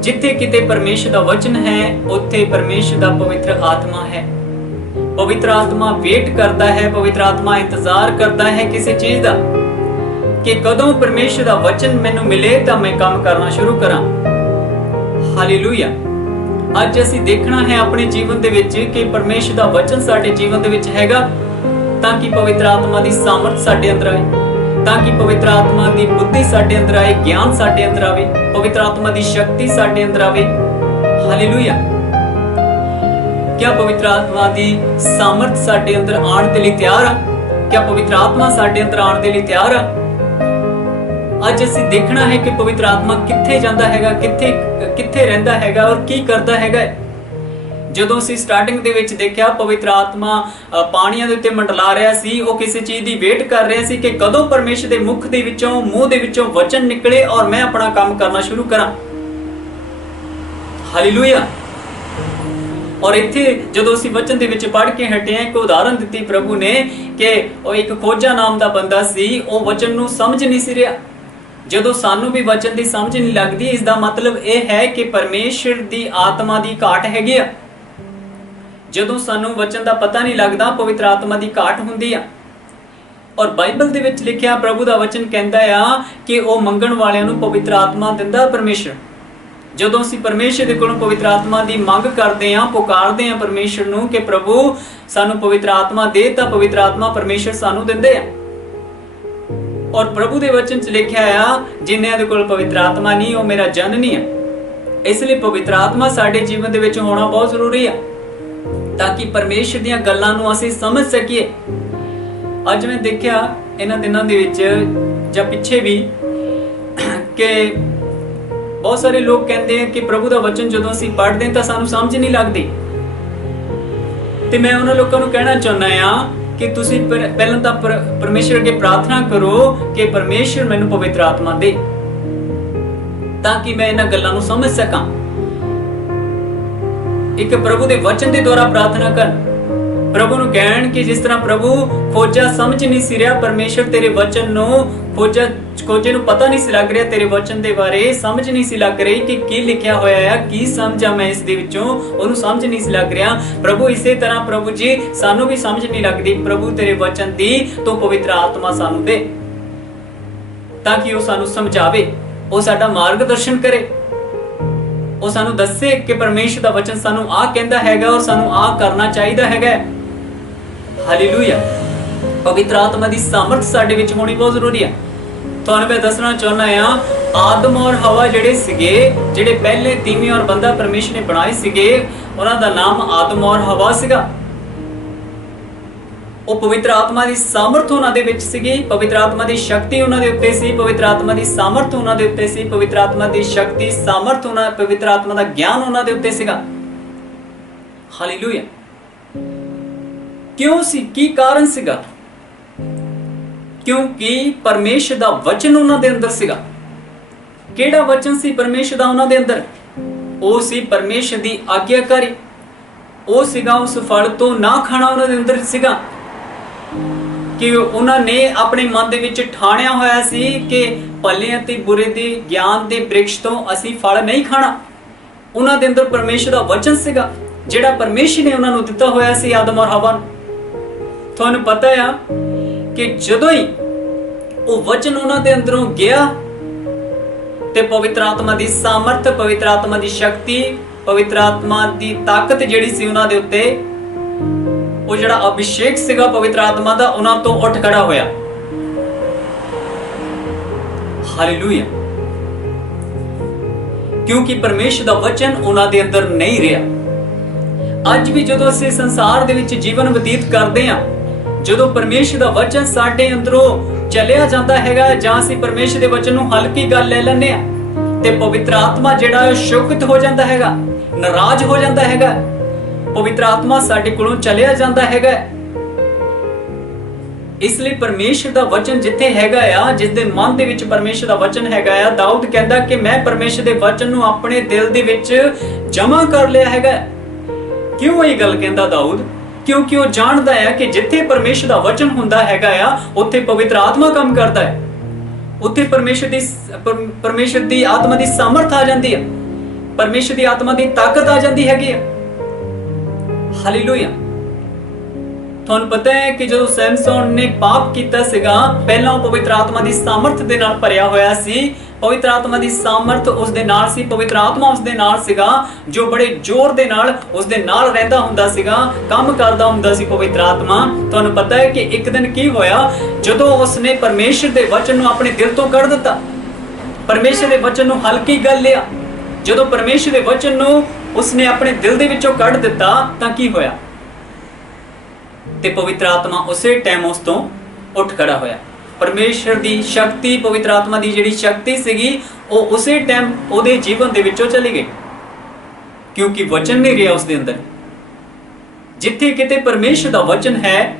ਜਿੱਥੇ ਕਿਤੇ ਪਰਮੇਸ਼ਰ ਦਾ ਵਚਨ ਹੈ, ਉੱਥੇ ਪਰਮੇਸ਼ਰ ਦਾ ਪਵਿੱਤਰ ਆਤਮਾ ਹੈ। ਪਵਿੱਤਰ ਆਤਮਾ ਵੇਟ ਕਰਦਾ ਹੈ, ਪਵਿੱਤਰ ਆਤਮਾ ਇੰਤਜ਼ਾਰ ਕਰਦਾ ਹੈ ਕਿਸੇ ਚੀਜ਼ ਦਾ, ਕਿ ਕਦੋਂ ਪਰਮੇਸ਼ਰ ਦਾ ਵਚਨ ਮੈਨੂੰ ਮਿਲੇ ਤਾਂ ਮੈਂ ਕੰਮ ਕਰਨਾ ਸ਼ੁਰੂ ਕਰਾਂ। ਹਾਲੇਲੂਇਆ। ਅੱਜ ਅਸੀਂ ਦੇਖਣਾ ਹੈ ਆਪਣੇ ਜੀਵਨ ਦੇ ਵਿੱਚ ਕਿ ਪਰਮੇਸ਼ਰ ਦਾ ਵਚਨ ਸਾਡੇ ਜੀਵਨ ਦੇ ਵਿੱਚ ਹੈਗਾ, ਤਾਂ ਕਿ ਪਵਿੱਤਰ ਆਤਮਾ ਦੀ ਸਾਮਰਥ ਸਾਡੇ ਅੰਦਰ ਆਏ, ਤਾਂ ਕਿ ਪਵਿੱਤਰ ਆਤਮਾ ਦੀ ਬੁੱਧੀ ਸਾਡੇ ਅੰਦਰ ਆਏ, ਗਿਆਨ ਸਾਡੇ ਅੰਦਰ ਆਵੇ, ਪਵਿੱਤਰ ਆਤਮਾ ਦੀ ਸ਼ਕਤੀ ਸਾਡੇ ਅੰਦਰ ਆਵੇ। ਹਾਲੇਲੂਇਆ। ਕਿਆ ਪਵਿੱਤਰ ਆਤਮਾ ਦੀ ਸਾਮਰਥ ਸਾਡੇ ਅੰਦਰ ਆਉਣ ਦੇ ਲਈ ਤਿਆਰ ਆ? ਕਿਆ ਪਵਿੱਤਰ ਆਤਮਾ ਸਾਡੇ ਅੰਦਰ ਆਉਣ ਦੇ ਲਈ ਤਿਆਰ ਆ? ਅੱਜ ਅਸੀਂ ਦੇਖਣਾ ਹੈ ਕਿ ਪਵਿੱਤਰ ਆਤਮਾ ਕਿੱਥੇ ਜਾਂਦਾ ਹੈਗਾ, ਕਿੱਥੇ ਰਹਿੰਦਾ ਹੈਗਾ ਔਰ ਕੀ ਕਰਦਾ ਹੈਗਾ। ਜਦੋਂ ਅਸੀਂ ਸਟਾਰਟਿੰਗ ਦੇ ਵਿੱਚ ਦੇਖਿਆ, ਪਵਿੱਤਰ ਆਤਮਾ ਪਾਣੀਆਂ ਦੇ ਉੱਤੇ ਮੰਡਲਾ ਰਿਹਾ ਸੀ, ਉਹ ਕਿਸੇ ਚੀਜ਼ ਦੀ ਵੇਟ ਕਰ ਰਿਹਾ ਸੀ ਕਿ ਕਦੋਂ ਪਰਮੇਸ਼ਰ ਦੇ ਮੁਖ ਦੇ ਵਿੱਚੋਂ, ਮੂੰਹ ਦੇ ਵਿੱਚੋਂ ਵਚਨ ਨਿਕਲੇ ਔਰ ਮੈਂ ਆਪਣਾ ਕੰਮ ਕਰਨਾ ਸ਼ੁਰੂ ਕਰਾਂ। ਹਾਲੇਲੂਇਆ। ਔਰ ਇੱਥੇ ਜਦੋਂ ਅਸੀਂ ਵਚਨ ਦੇ ਵਿੱਚ ਪੜ੍ਹ ਕੇ ਹਟੇ ਹਾਂ, ਇੱਕ ਉਦਾਹਰਨ ਦਿੱਤੀ ਪ੍ਰਭੂ ਨੇ ਕਿ ਉਹ ਇੱਕ ਖੋਜਾ ਨਾਮ ਦਾ ਬੰਦਾ ਸੀ, ਉਹ ਵਚਨ ਨੂੰ ਸਮਝ ਨਹੀਂ ਸੀ ਰਿਹਾ। ਜਦੋਂ ਸਾਨੂੰ ਵੀ ਵਚਨ ਦੀ ਸਮਝ ਨਹੀਂ ਲੱਗਦੀ, ਇਸ ਦਾ ਮਤਲਬ ਇਹ ਹੈ ਕਿ ਪਰਮੇਸ਼ਰ ਦੀ ਆਤਮਾ ਦੀ ਘਾਟ ਹੈਗੀ ਆ। ਜਦੋਂ ਸਾਨੂੰ ਵਚਨ ਦਾ ਪਤਾ ਨਹੀਂ ਲੱਗਦਾ, ਪਵਿੱਤਰ ਆਤਮਾ ਦੀ ਘਾਟ ਹੁੰਦੀ ਆ। ਔਰ ਬਾਈਬਲ ਦੇ ਵਿੱਚ ਲਿਖਿਆ, ਪ੍ਰਭੂ ਦਾ ਵਚਨ ਕਹਿੰਦਾ ਆ ਕਿ ਉਹ ਮੰਗਣ ਵਾਲਿਆਂ ਨੂੰ ਪਵਿੱਤਰ ਆਤਮਾ ਦਿੰਦਾ ਪਰਮੇਸ਼ਰ। ਜਦੋਂ ਅਸੀਂ ਪਰਮੇਸ਼ਰ ਦੇ ਕੋਲੋਂ ਪਵਿੱਤਰ ਆਤਮਾ ਦੀ ਮੰਗ ਕਰਦੇ ਹਾਂ, ਪੁਕਾਰਦੇ ਹਾਂ ਪਰਮੇਸ਼ਰ ਨੂੰ ਕਿ ਪ੍ਰਭੂ ਸਾਨੂੰ ਪਵਿੱਤਰ ਆਤਮਾ ਦੇ, ਤਾਂ ਪਵਿੱਤਰ ਆਤਮਾ ਪਰਮੇਸ਼ਰ ਸਾਨੂੰ ਦਿੰਦੇ ਆ। ਔਰ ਪ੍ਰਭੂ ਦੇ ਵਚਨ 'ਚ ਲਿਖਿਆ ਆ, ਜਿਨ੍ਹਾਂ ਦੇ ਕੋਲ ਪਵਿੱਤਰ ਆਤਮਾ ਨਹੀਂ, ਉਹ ਮੇਰਾ ਜਨ ਨਹੀਂ ਆ। ਇਸ ਲਈ ਪਵਿੱਤਰ ਆਤਮਾ ਸਾਡੇ ਜੀਵਨ ਦੇ ਵਿੱਚ ਹੋਣਾ ਬਹੁਤ ਜ਼ਰੂਰੀ ਆ, ਤਾਂ ਕਿ ਪਰਮੇਸ਼ਰ ਦੀਆਂ ਗੱਲਾਂ ਨੂੰ ਅਸੀਂ ਸਮਝ ਸਕੀਏ। ਅੱਜ ਮੈਂ ਦੇਖਿਆ ਇਹਨਾਂ ਦਿਨਾਂ ਦੇ ਵਿੱਚ ਜਾਂ ਪਿੱਛੇ ਵੀ ਕਿ ਬਹੁਤ ਸਾਰੇ ਲੋਕ ਕਹਿੰਦੇ ਆ ਕਿ ਪ੍ਰਭੂ ਦਾ ਵਚਨ ਜਦੋਂ ਅਸੀਂ ਪੜ੍ਹਦੇ ਤਾਂ ਸਾਨੂੰ ਸਮਝ ਨਹੀਂ ਲੱਗਦੀ। ਤੇ ਮੈਂ ਉਹਨਾਂ ਲੋਕਾਂ ਨੂੰ ਕਹਿਣਾ ਚਾਹੁੰਦਾ ਆ ਕਿ ਤੁਸੀਂ ਪਹਿਲਾਂ ਤਾਂ ਪਰਮੇਸ਼ਰ ਅੱਗੇ ਪ੍ਰਾਰਥਨਾ ਕਰੋ ਕਿ ਪਰਮੇਸ਼ਰ ਮੈਨੂੰ ਪਵਿੱਤਰ ਆਤਮਾ ਦੇ, ਤਾਂ ਕਿ ਮੈਂ ਇਹਨਾਂ ਗੱਲਾਂ ਨੂੰ ਸਮਝ ਸਕਾਂ। ਇੱਕ ਪ੍ਰਭੂ ਦੇ ਵਚਨ ਦੇ ਦੁਆਰਾ ਪ੍ਰਾਰਥਨਾ ਕਰ, ਪ੍ਰਭੂ ਨੂੰ ਕਹਿਣ ਕਿ ਜਿਸ ਤਰ੍ਹਾਂ ਪ੍ਰਭੂ ਖੋਜਾ ਸਮਝ ਨਹੀਂ ਸੀ ਰਿਹਾ, ਪਰਮੇਸ਼ਰ ਤੇਰੇ ਵਚਨ ਨੂੰ ਖੋਜੇ ਨੂੰ ਪਤਾ ਨਹੀਂ ਸੀ ਲੱਗ ਰਿਹਾ, ਤੇਰੇ ਵਚਨ ਦੇ ਬਾਰੇ ਸਮਝ ਨਹੀਂ ਸੀ ਲੱਗ ਰਹੀ ਕਿ ਕੀ ਲਿਖਿਆ ਹੋਇਆ ਹੈ, ਕੀ ਸਮਝਾਂ ਮੈਂ ਇਸ ਦੇ ਵਿੱਚੋਂ, ਉਹਨੂੰ ਸਮਝ ਨਹੀਂ ਸੀ ਲੱਗ ਰਿਹਾ। ਪ੍ਰਭੂ ਇਸੇ ਤਰ੍ਹਾਂ ਪ੍ਰਭੂ ਜੀ ਸਾਨੂੰ ਵੀ ਸਮਝ ਨਹੀਂ ਲੱਗਦੀ, ਪ੍ਰਭੂ ਤੇਰੇ ਵਚਨ ਦੀ ਤੂੰ ਪਵਿੱਤਰ ਆਤਮਾ ਸਾਨੂੰ ਦੇ, ਤਾਂ ਕਿ ਉਹ ਸਾਨੂੰ ਸਮਝਾਵੇ, ਉਹ ਸਾਡਾ ਮਾਰਗਦਰਸ਼ਨ ਕਰੇ, ਉਹ ਸਾਨੂੰ ਦੱਸੇ ਕਿ ਪਰਮੇਸ਼ਰ ਦਾ ਵਚਨ ਸਾਨੂੰ ਆਹ ਕਹਿੰਦਾ ਹੈਗਾ ਔਰ ਸਾਨੂੰ ਆਹ ਕਰਨਾ ਚਾਹੀਦਾ ਹੈਗਾ। ਹਾਲੇਲੂਇਆ। ਪਵਿੱਤਰ ਆਤਮਾ ਦੀ ਸਾਮਰਥ ਸਾਡੇ ਵਿੱਚ ਹੋਣੀ ਬਹੁਤ ਜ਼ਰੂਰੀ ਹੈ। ਤੁਹਾਨੂੰ ਮੈਂ ਦੱਸਣਾ ਚਾਹੁੰਦਾ ਆ, ਆਦਮ ਔਰ ਹਵਾ ਜਿਹੜੇ ਸੀਗੇ, ਜਿਹੜੇ ਪਹਿਲੇ ਤੀਵੀਂ ਔਰ ਬੰਦਾ ਪਰਮੇਸ਼ਰ ਨੇ ਬਣਾਏ ਸੀਗੇ, ਉਹਨਾਂ ਦਾ ਨਾਮ ਆਦਮ ਔਰ ਹਵਾ ਸੀਗਾ। ਉਹ ਪਵਿੱਤਰ ਆਤਮਾ ਦੀ ਸਾਮਰਥ ਉਹਨਾਂ ਦੇ ਵਿੱਚ ਸੀਗੀ, ਪਵਿੱਤਰ ਆਤਮਾ ਦੀ ਸ਼ਕਤੀ ਉਹਨਾਂ ਦੇ ਉੱਤੇ ਸੀ, ਪਵਿੱਤਰ ਆਤਮਾ ਦੀ ਸਾਮਰਥ ਉਹਨਾਂ ਦੇ ਉੱਤੇ ਸੀ, ਪਵਿੱਤਰ ਆਤਮਾ ਦੀ ਸ਼ਕਤੀ ਸਾਮਰਥ ਉਹਨਾਂ, ਪਵਿੱਤਰ ਆਤਮਾ ਦਾ ਗਿਆਨ ਉਹਨਾਂ ਦੇ ਉੱਤੇ ਸੀਗਾ। ਹਾਲੇਲੂਇਆ। ਕਿਉਂ ਸੀ? ਕੀ ਕਾਰਨ ਸੀਗਾ? ਕਿਉਂਕਿ ਪਰਮੇਸ਼ਰ ਦਾ ਵਚਨ ਉਹਨਾਂ ਦੇ ਅੰਦਰ ਸੀਗਾ। ਕਿਹੜਾ ਵਚਨ ਸੀ ਪਰਮੇਸ਼ਰ ਦਾ ਉਹਨਾਂ ਦੇ ਅੰਦਰ? ਉਹ ਸੀ ਪਰਮੇਸ਼ਰ ਦੀ ਆਗਿਆਕਾਰੀ। ਉਹ ਸੀਗਾ ਉਸ ਫਲ ਤੋਂ ਨਾ ਖਾਣਾ ਉਹਨਾਂ ਦੇ ਅੰਦਰ ਸੀਗਾ, ਕਿ ਉਹਨਾਂ ਨੇ ਆਪਣੇ ਮਨ ਦੇ ਵਿੱਚ ਠਾਣਿਆ ਹੋਇਆ ਸੀ ਕਿ ਭਲੇ ਅਤੇ ਬੁਰੇ ਦੇ ਗਿਆਨ ਦੇ ਬ੍ਰਿਕਸ਼ ਤੋਂ ਅਸੀਂ ਫਲ ਨਹੀਂ ਖਾਣਾ। ਉਹਨਾਂ ਦੇ ਅੰਦਰ ਪਰਮੇਸ਼ਰ ਦਾ ਵਚਨ ਸੀਗਾ, ਜਿਹੜਾ ਪਰਮੇਸ਼ਰ ਨੇ ਉਹਨਾਂ ਨੂੰ ਦਿੱਤਾ ਹੋਇਆ ਸੀ, ਆਦਮ ਔਰ ਹਵਾ ਨੂੰ। ਤੁਹਾਨੂੰ ਪਤਾ ਆ ਕਿ ਜਦੋਂ ਹੀ ਉਹ ਵਚਨ ਉਹਨਾਂ ਦੇ ਅੰਦਰੋਂ ਗਿਆ ਤੇ ਪਵਿੱਤਰ ਆਤਮਾ ਦੀ ਸਾਮਰਥ, ਪਵਿੱਤਰ ਆਤਮਾ ਦੀ ਸ਼ਕਤੀ, ਪਵਿੱਤਰ ਆਤਮਾ ਦੀ ਤਾਕਤ ਜਿਹੜੀ ਸੀ ਉਹਨਾਂ ਦੇ ਉੱਤੇ, ਉਹ ਜਿਹੜਾ ਅਭਿਸ਼ੇਕ ਸੀਗਾ ਪਵਿੱਤਰ ਆਤਮਾ ਦਾ, ਉਹਨਾਂ ਤੋਂ ਉੱਠ ਖੜਾ ਹੋਇਆ। ਹਾਲੇਲੂਇਆ। ਕਿਉਂਕਿ ਪਰਮੇਸ਼ਰ ਦਾ ਵਚਨ ਉਹਨਾਂ ਦੇ ਅੰਦਰ ਨਹੀਂ ਰਿਹਾ। ਅੱਜ ਵੀ ਜਦੋਂ ਅਸੀਂ ਸੰਸਾਰ ਦੇ ਵਿੱਚ ਜੀਵਨ ਬਤੀਤ ਕਰਦੇ ਹਾਂ, ਜਦੋਂ ਪਰਮੇਸ਼ਰ ਦਾ ਵਚਨ ਸਾਡੇ ਅੰਦਰੋਂ ਚਲਿਆ ਜਾਂਦਾ ਹੈਗਾ, ਜਾਂ ਅਸੀਂ ਪਰਮੇਸ਼ਰ ਦੇ ਵਚਨ ਨੂੰ ਹਲਕੀ ਗੱਲ ਲੈ ਲੈਂਦੇ ਆ, ਤੇ ਪਵਿੱਤਰ ਆਤਮਾ ਜਿਹੜਾ ਸ਼ੋਕਿਤ ਹੋ ਜਾਂਦਾ ਹੈਗਾ, ਨਾਰਾਜ਼ ਹੋ ਜਾਂਦਾ ਹੈਗਾ, ਪਵਿੱਤਰ ਆਤਮਾ ਸਾਡੇ ਕੋਲੋਂ ਚਲਿਆ ਜਾਂਦਾ ਹੈਗਾ। ਇਸ ਲਈ ਪਰਮੇਸ਼ਰ ਦਾ ਵਚਨ ਜਿੱਥੇ ਹੈਗਾ ਆ, ਜਿਸ ਦੇ ਮਨ ਦੇ ਵਿੱਚ ਪਰਮੇਸ਼ਰ ਦਾ ਵਚਨ ਹੈਗਾ ਆ, ਦਾਊਦ ਕਹਿੰਦਾ ਕਿ ਮੈਂ ਪਰਮੇਸ਼ਰ ਦੇ ਵਚਨ ਨੂੰ ਆਪਣੇ ਦਿਲ ਦੇ ਵਿੱਚ ਜਮਾ ਕਰ ਲਿਆ ਹੈਗਾ। ਕਿਉਂ ਇਹ ਗੱਲ ਕਹਿੰਦਾ ਦਾਊਦ? ਕਿਉਂਕਿ ਉਹ ਜਾਣਦਾ ਹੈ ਕਿ ਜਿੱਥੇ ਪਰਮੇਸ਼ਰ ਦਾ ਵਚਨ ਹੁੰਦਾ ਹੈਗਾ ਆ, ਉੱਥੇ ਪਵਿੱਤਰ ਆਤਮਾ ਕੰਮ ਕਰਦਾ ਹੈ, ਉੱਥੇ ਪਰਮੇਸ਼ਰ ਦੀ ਆਤਮਾ ਦੀ ਸਾਮਰਥ ਆ ਜਾਂਦੀ ਹੈ, ਪਰਮੇਸ਼ਰ ਦੀ ਆਤਮਾ ਦੀ ਤਾਕਤ ਆ ਜਾਂਦੀ ਹੈਗੀ ਹੈ। ਹਾਲੇਲੂਇਆ। ਤੁਹਾਨੂੰ ਪਤਾ ਹੈ ਕਿ ਜਦੋਂ ਸੈਮਸਨ ਨੇ ਪਾਪ ਕੀਤਾ ਸੀਗਾ, ਪਹਿਲਾਂ ਉਹ ਪਵਿੱਤਰ ਆਤਮਾ ਦੀ ਸਾਮਰਥ ਦੇ ਨਾਲ ਭਰਿਆ ਹੋਇਆ ਸੀ, ਪਵਿੱਤਰ ਆਤਮਾ ਦੀ ਸਾਮਰਥ ਉਸ ਦੇ ਨਾਲ ਸੀ, ਪਵਿੱਤਰ ਆਤਮਾ ਉਸ ਦੇ ਨਾਲ ਸੀਗਾ, ਜੋ ਬੜੇ ਜ਼ੋਰ ਦੇ ਨਾਲ ਉਸ ਦੇ ਨਾਲ ਰਹਿੰਦਾ ਹੁੰਦਾ ਸੀਗਾ, ਕੰਮ ਕਰਦਾ ਹੁੰਦਾ ਸੀ ਪਵਿੱਤਰ ਆਤਮਾ। ਤੁਹਾਨੂੰ ਪਤਾ ਹੈ ਕਿ ਇੱਕ ਦਿਨ ਕੀ ਹੋਇਆ, ਜਦੋਂ ਉਸਨੇ ਪਰਮੇਸ਼ਰ ਦੇ ਵਚਨ ਨੂੰ ਆਪਣੇ ਦਿਲ ਤੋਂ ਕੱਢ ਦਿੱਤਾ, ਪਰਮੇਸ਼ਰ ਦੇ ਵਚਨ ਨੂੰ ਹਲਕੀ ਗੱਲ ਲਿਆ, ਜਦੋਂ ਪਰਮੇਸ਼ਰ ਦੇ ਵਚਨ ਨੂੰ ਉਸਨੇ ਆਪਣੇ ਦਿਲ ਦੇ ਵਿੱਚੋਂ ਕੱਢ ਦਿੱਤਾ, ਤਾਂ ਕੀ ਹੋਇਆ? ਤੇ ਪਵਿੱਤਰ ਆਤਮਾ ਉਸੇ ਟਾਈਮ ਉਸ ਤੋਂ ਉੱਠ ਖੜਾ ਹੋਇਆ। ਪਰਮੇਸ਼ਰ ਦੀ ਸ਼ਕਤੀ, ਪਵਿੱਤਰ ਆਤਮਾ ਦੀ ਜਿਹੜੀ ਸ਼ਕਤੀ ਸੀਗੀ, ਉਹ ਉਸੇ ਟਾਈਮ ਉਹਦੇ ਜੀਵਨ ਦੇ ਵਿੱਚੋਂ ਚਲੀ ਗਈ, ਕਿਉਂਕਿ ਵਚਨ ਨਹੀਂ ਰਿਹਾ ਉਸ ਦੇ ਅੰਦਰ। ਜਿੱਥੇ ਕਿਤੇ ਪਰਮੇਸ਼ਰ ਦਾ ਵਚਨ ਹੈ,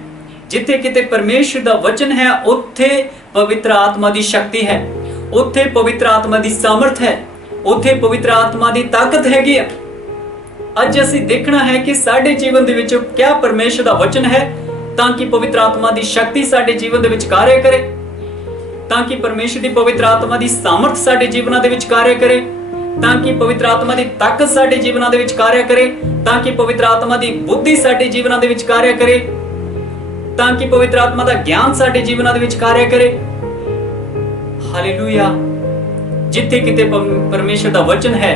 ਜਿੱਥੇ ਕਿਤੇ ਪਰਮੇਸ਼ਰ ਦਾ ਵਚਨ ਹੈ, ਉੱਥੇ ਪਵਿੱਤਰ ਆਤਮਾ ਦੀ ਸ਼ਕਤੀ ਹੈ, ਉੱਥੇ ਪਵਿੱਤਰ ਆਤਮਾ ਦੀ ਸਾਮਰਥ ਹੈ, ਉੱਥੇ ਪਵਿੱਤਰ ਆਤਮਾ ਦੀ ਤਾਕਤ ਹੈਗੀ ਆ। ਅੱਜ ਅਸੀਂ ਦੇਖਣਾ ਹੈ ਕਿ ਸਾਡੇ ਜੀਵਨ ਦੇ ਵਿੱਚ ਕਿਆ ਪਰਮੇਸ਼ਰ ਦਾ ਵਚਨ ਹੈ, ਤਾਂ ਕਿ ਪਵਿੱਤਰ ਆਤਮਾ ਦੀ ਸ਼ਕਤੀ ਸਾਡੇ ਜੀਵਨ ਦੇ ਵਿੱਚ ਕਾਰਜ ਕਰੇ, ਤਾਂ ਕਿ ਪਰਮੇਸ਼ਰ ਦੀ ਪਵਿੱਤਰ ਆਤਮਾ ਦੀ ਸਾਮਰਥ ਸਾਡੇ ਜੀਵਨਾਂ ਦੇ ਵਿੱਚ ਕਾਰਜ ਕਰੇ, ਤਾਂ ਕਿ ਪਵਿੱਤਰ ਆਤਮਾ ਦੀ ਤਾਕਤ ਸਾਡੇ ਜੀਵਨਾਂ ਦੇ ਵਿੱਚ ਕਾਰਜ ਕਰੇ, ਤਾਂ ਕਿ ਪਵਿੱਤਰ ਆਤਮਾ ਦੀ ਬੁੱਧੀ ਸਾਡੇ ਜੀਵਨਾਂ ਦੇ ਵਿੱਚ ਕਾਰਜ ਕਰੇ, ਤਾਂ ਕਿ ਪਵਿੱਤਰ ਆਤਮਾ ਦਾ ਗਿਆਨ ਸਾਡੇ ਜੀਵਨਾਂ ਦੇ ਵਿੱਚ ਕਾਰਜ ਕਰੇ। ਹਾਲੇਲੂਇਆ। ਜਿੱਥੇ ਕਿਤੇ ਪਰਮੇਸ਼ਰ ਦਾ ਵਚਨ ਹੈ,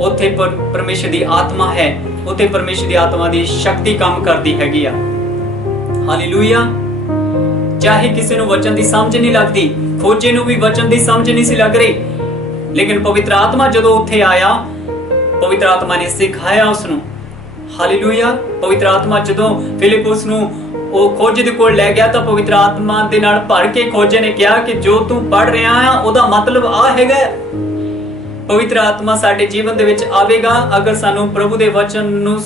ਉੱਥੇ ਪਰਮੇਸ਼ਰ ਦੀ ਆਤਮਾ ਹੈ, ਉੱਥੇ ਪਰਮੇਸ਼ਰ ਦੀ ਆਤਮਾ ਦੀ ਸ਼ਕਤੀ ਕੰਮ ਕਰਦੀ ਹੈਗੀ ਆ। ਹਾਲੇਲੂਇਆ। ਚਾਹੇ ਕਿਸੇ ਨੂੰ ਵਚਨ ਦੀ ਸਮਝ ਨਹੀਂ ਲੱਗਦੀ, ਖੋਜੇ ਨੂੰ ਵੀ ਵਚਨ ਦੀ ਸਮਝ ਨਹੀਂ ਸੀ ਲੱਗ ਰਹੀ, ਲੇਕਿਨ ਪਵਿੱਤਰ ਆਤਮਾ ਜਦੋਂ ਉੱਥੇ ਆਇਆ, ਪਵਿੱਤਰ ਆਤਮਾ ਨੇ ਸਿਖਾਇਆ ਉਸ ਨੂੰ। ਹਾਲੇਲੂਇਆ। ਪਵਿੱਤਰ ਆਤਮਾ ਜਦੋਂ ਫਿਲਿਪਸ ਨੂੰ ਉਹ ਖੋਜੇ ਦੇ ਕੋਲ ਲੈ ਗਿਆ ਤਾਂ ਪਵਿੱਤਰ ਆਤਮਾ ਦੇ ਨਾਲ ਭਰ ਕੇ ਖੋਜੇ ਨੇ ਕਿਹਾ ਕਿ ਜੋ ਤੂੰ ਪੜ ਰਿਹਾ ਆ ਉਹਦਾ ਮਤਲਬ ਆ ਹੈਗਾ। ਪਵਿੱਤਰ ਆਤਮਾ ਸਾਡੇ ਜੀਵਨ ਦੇ ਵਿੱਚ ਆਵੇਗਾ ਅਗਰ ਸਾਨੂੰ ਪ੍ਰਭੂ ਦੇ ਵਚਨ ਨੂੰ